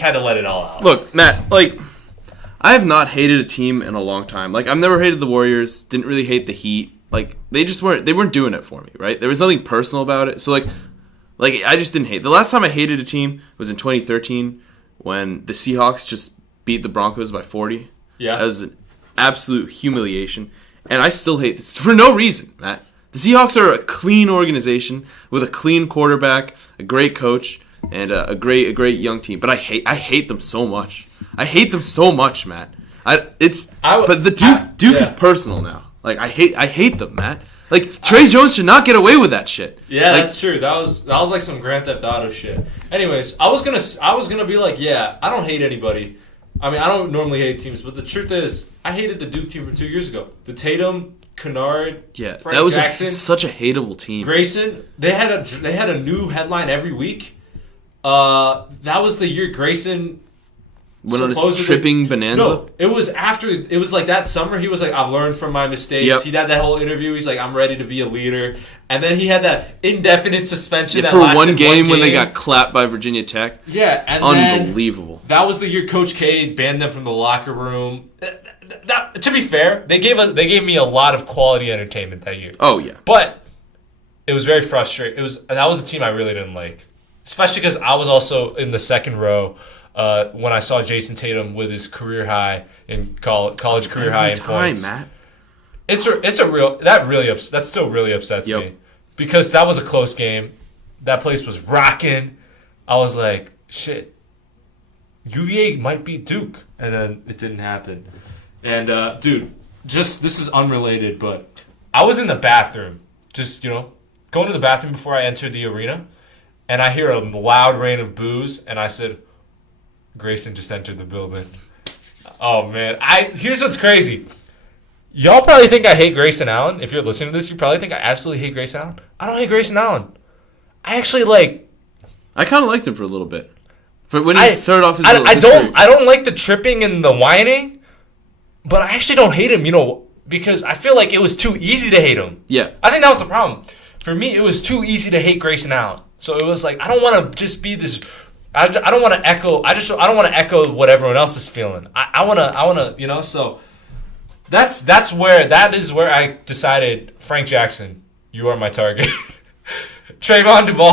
had to let it all out. Look, Matt, I have not hated a team in a long time. I've never hated the Warriors, didn't really hate the Heat. They weren't doing it for me, right? There was nothing personal about it. So I just didn't hate. The last time I hated a team was in 2013 when the Seahawks just beat the Broncos by 40. Yeah. That was an absolute humiliation. And I still hate this for no reason, Matt. The Seahawks are a clean organization with a clean quarterback, a great coach, and a great young team. But I hate them so much. I hate them so much, Matt. But the Duke is personal now. I hate them, Matt. Tre Jones should not get away with that shit. Yeah, that's true. That was like some Grand Theft Auto shit. Anyways, I was gonna be like, yeah, I don't hate anybody. I mean, I don't normally hate teams, but the truth is, I hated the Duke team from 2 years ago. The Tatum, Kennard, Frank that was Jackson, such a hateable team. Grayson, they had a new headline every week. That was the year Grayson went on his tripping bonanza. No, it was after. It was that summer. He was like, "I've learned from my mistakes." Yep. He had that whole interview. He's like, "I'm ready to be a leader." And then he had that indefinite suspension that for lasted one game when they got clapped by Virginia Tech. Yeah, and unbelievable. That was the year Coach K banned them from the locker room. To be fair, they gave me a lot of quality entertainment that year. Oh yeah, but it was very frustrating. That was a team I really didn't like, especially because I was also in the second row. When I saw Jason Tatum with his career high in college career high in points, Matt. That still really upsets me because that was a close game. That place was rocking. I was like, shit, UVA might beat Duke, and then it didn't happen. And dude, this is unrelated, but I was in the bathroom, just going to the bathroom before I entered the arena, and I hear a loud rain of boos, and I said, Grayson just entered the building. Oh, man. Here's what's crazy. Y'all probably think I hate Grayson Allen. If you're listening to this, you probably think I absolutely hate Grayson Allen. I don't hate Grayson Allen. I actually I kind of liked him for a little bit. When he started off his I don't like the tripping and the whining, but I actually don't hate him, because I feel like it was too easy to hate him. Yeah. I think that was the problem. For me, it was too easy to hate Grayson Allen. So it was like, I don't want to just be this... I don't want to echo. I don't want to echo what everyone else is feeling. I want to. So that is where I decided. Frank Jackson, you are my target. Trayvon Duval.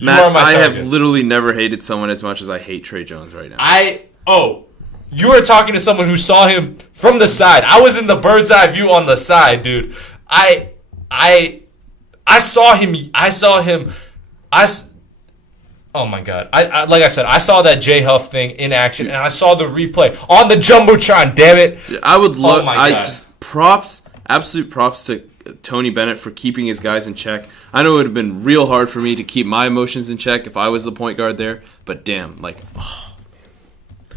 Matt, I have literally never hated someone as much as I hate Tre Jones right now. You are talking to someone who saw him from the side. I was in the bird's eye view on the side, dude. I saw him. Oh my God! I like I said, I saw that J Huff thing in action, and I saw the replay on the jumbotron. Damn it! I would love. Oh my God. Absolute props to Tony Bennett for keeping his guys in check. I know it would have been real hard for me to keep my emotions in check if I was the point guard there, but damn, like. Oh.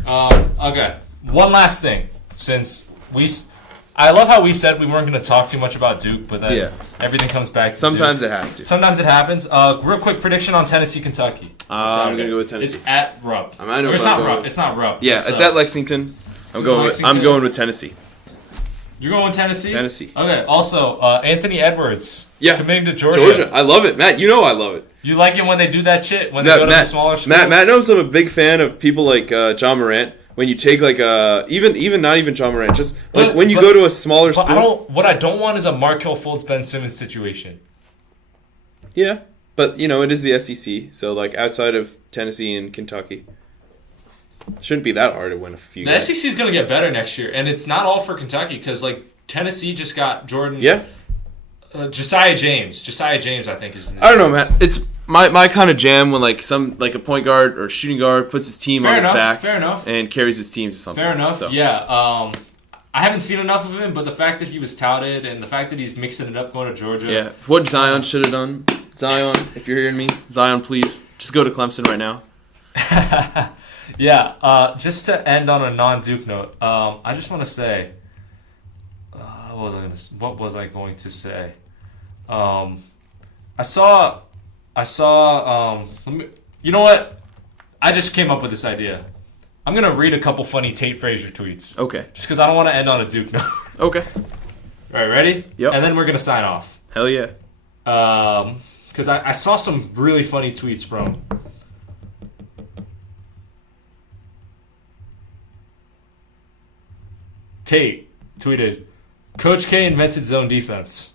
Okay. One last thing, since I love how we said we weren't going to talk too much about Duke, but then everything comes back to Sometimes Duke. it has to. Sometimes it happens. Real quick prediction on Tennessee, Kentucky. I'm going to go with Tennessee. It's at Rupp. I know it's not Rupp. It's not Rupp. Yeah, it's at Lexington. I'm going with Tennessee. You're going with Tennessee? Tennessee. Okay. Also, Anthony Edwards. Yeah. Committing to Georgia. I love it. Matt, you know I love it. You like it when they do that shit? When they go to the smaller schools? Matt knows I'm a big fan of people like John Morant. When you take like even not even John Morant, just like when you go to a smaller school. What I don't want is a Markelle Fultz Ben Simmons situation. Yeah, but it is the SEC, so like outside of Tennessee and Kentucky, shouldn't be that hard to win a few. The SEC is gonna get better next year, and it's not all for Kentucky because like Tennessee just got Jordan. Yeah. Josiah James. Josiah James, I think is. I don't know, man. It's my kind of jam when like a point guard or shooting guard puts his team on his back. Fair enough. And carries his team to something. Fair enough. So. Yeah. I haven't seen enough of him, but the fact that he was touted and the fact that he's mixing it up going to Georgia. Yeah. What Zion should have done. Zion, if you're hearing me, Zion, please just go to Clemson right now. Yeah. Just to end on a non-Duke note, I just want to say. What was I going to say? I saw. You know what? I just came up with this idea. I'm gonna read a couple funny Tate Frazier tweets. Okay. Just because I don't want to end on a Duke note. Okay. All right, ready? Yep. And then we're gonna sign off. Hell yeah. Because I saw some really funny tweets from. Tate tweeted, Coach K invented zone defense.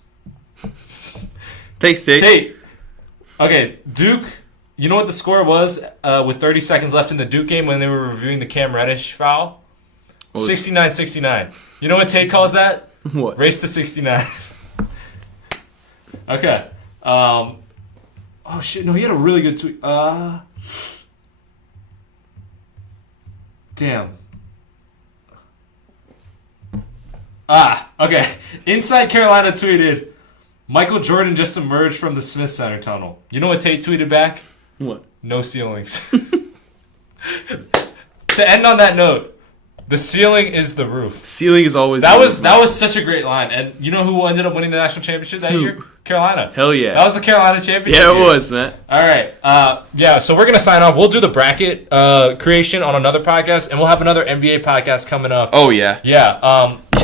Thanks, Tate. Tate. Okay, Duke, you know what the score was with 30 seconds left in the Duke game when they were reviewing the Cam Reddish foul? 69-69. You know what Tate calls that? What? Race to 69. Okay. Oh, shit. No, he had a really good tweet. Damn. Okay. Inside Carolina tweeted, Michael Jordan just emerged from the Smith Center tunnel. You know what Tate tweeted back? What? No ceilings. To end on that note, the ceiling is the roof. Ceiling is always that was such a great line. And you know who ended up winning the national championship that year? Carolina. Hell yeah. That was the Carolina championship. Yeah, it was, man. All right. Yeah, so we're going to sign off. We'll do the bracket creation on another podcast, and we'll have another NBA podcast coming up. Oh, yeah. Yeah.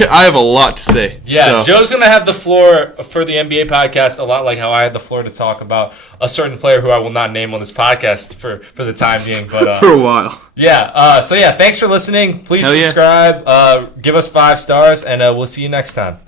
I have a lot to say. Yeah, so. Joe's going to have the floor for the NBA podcast, a lot like how I had the floor to talk about a certain player who I will not name on this podcast for the time being. But for a while. Yeah. So, yeah, thanks for listening. Please subscribe. Give us 5 stars, and we'll see you next time.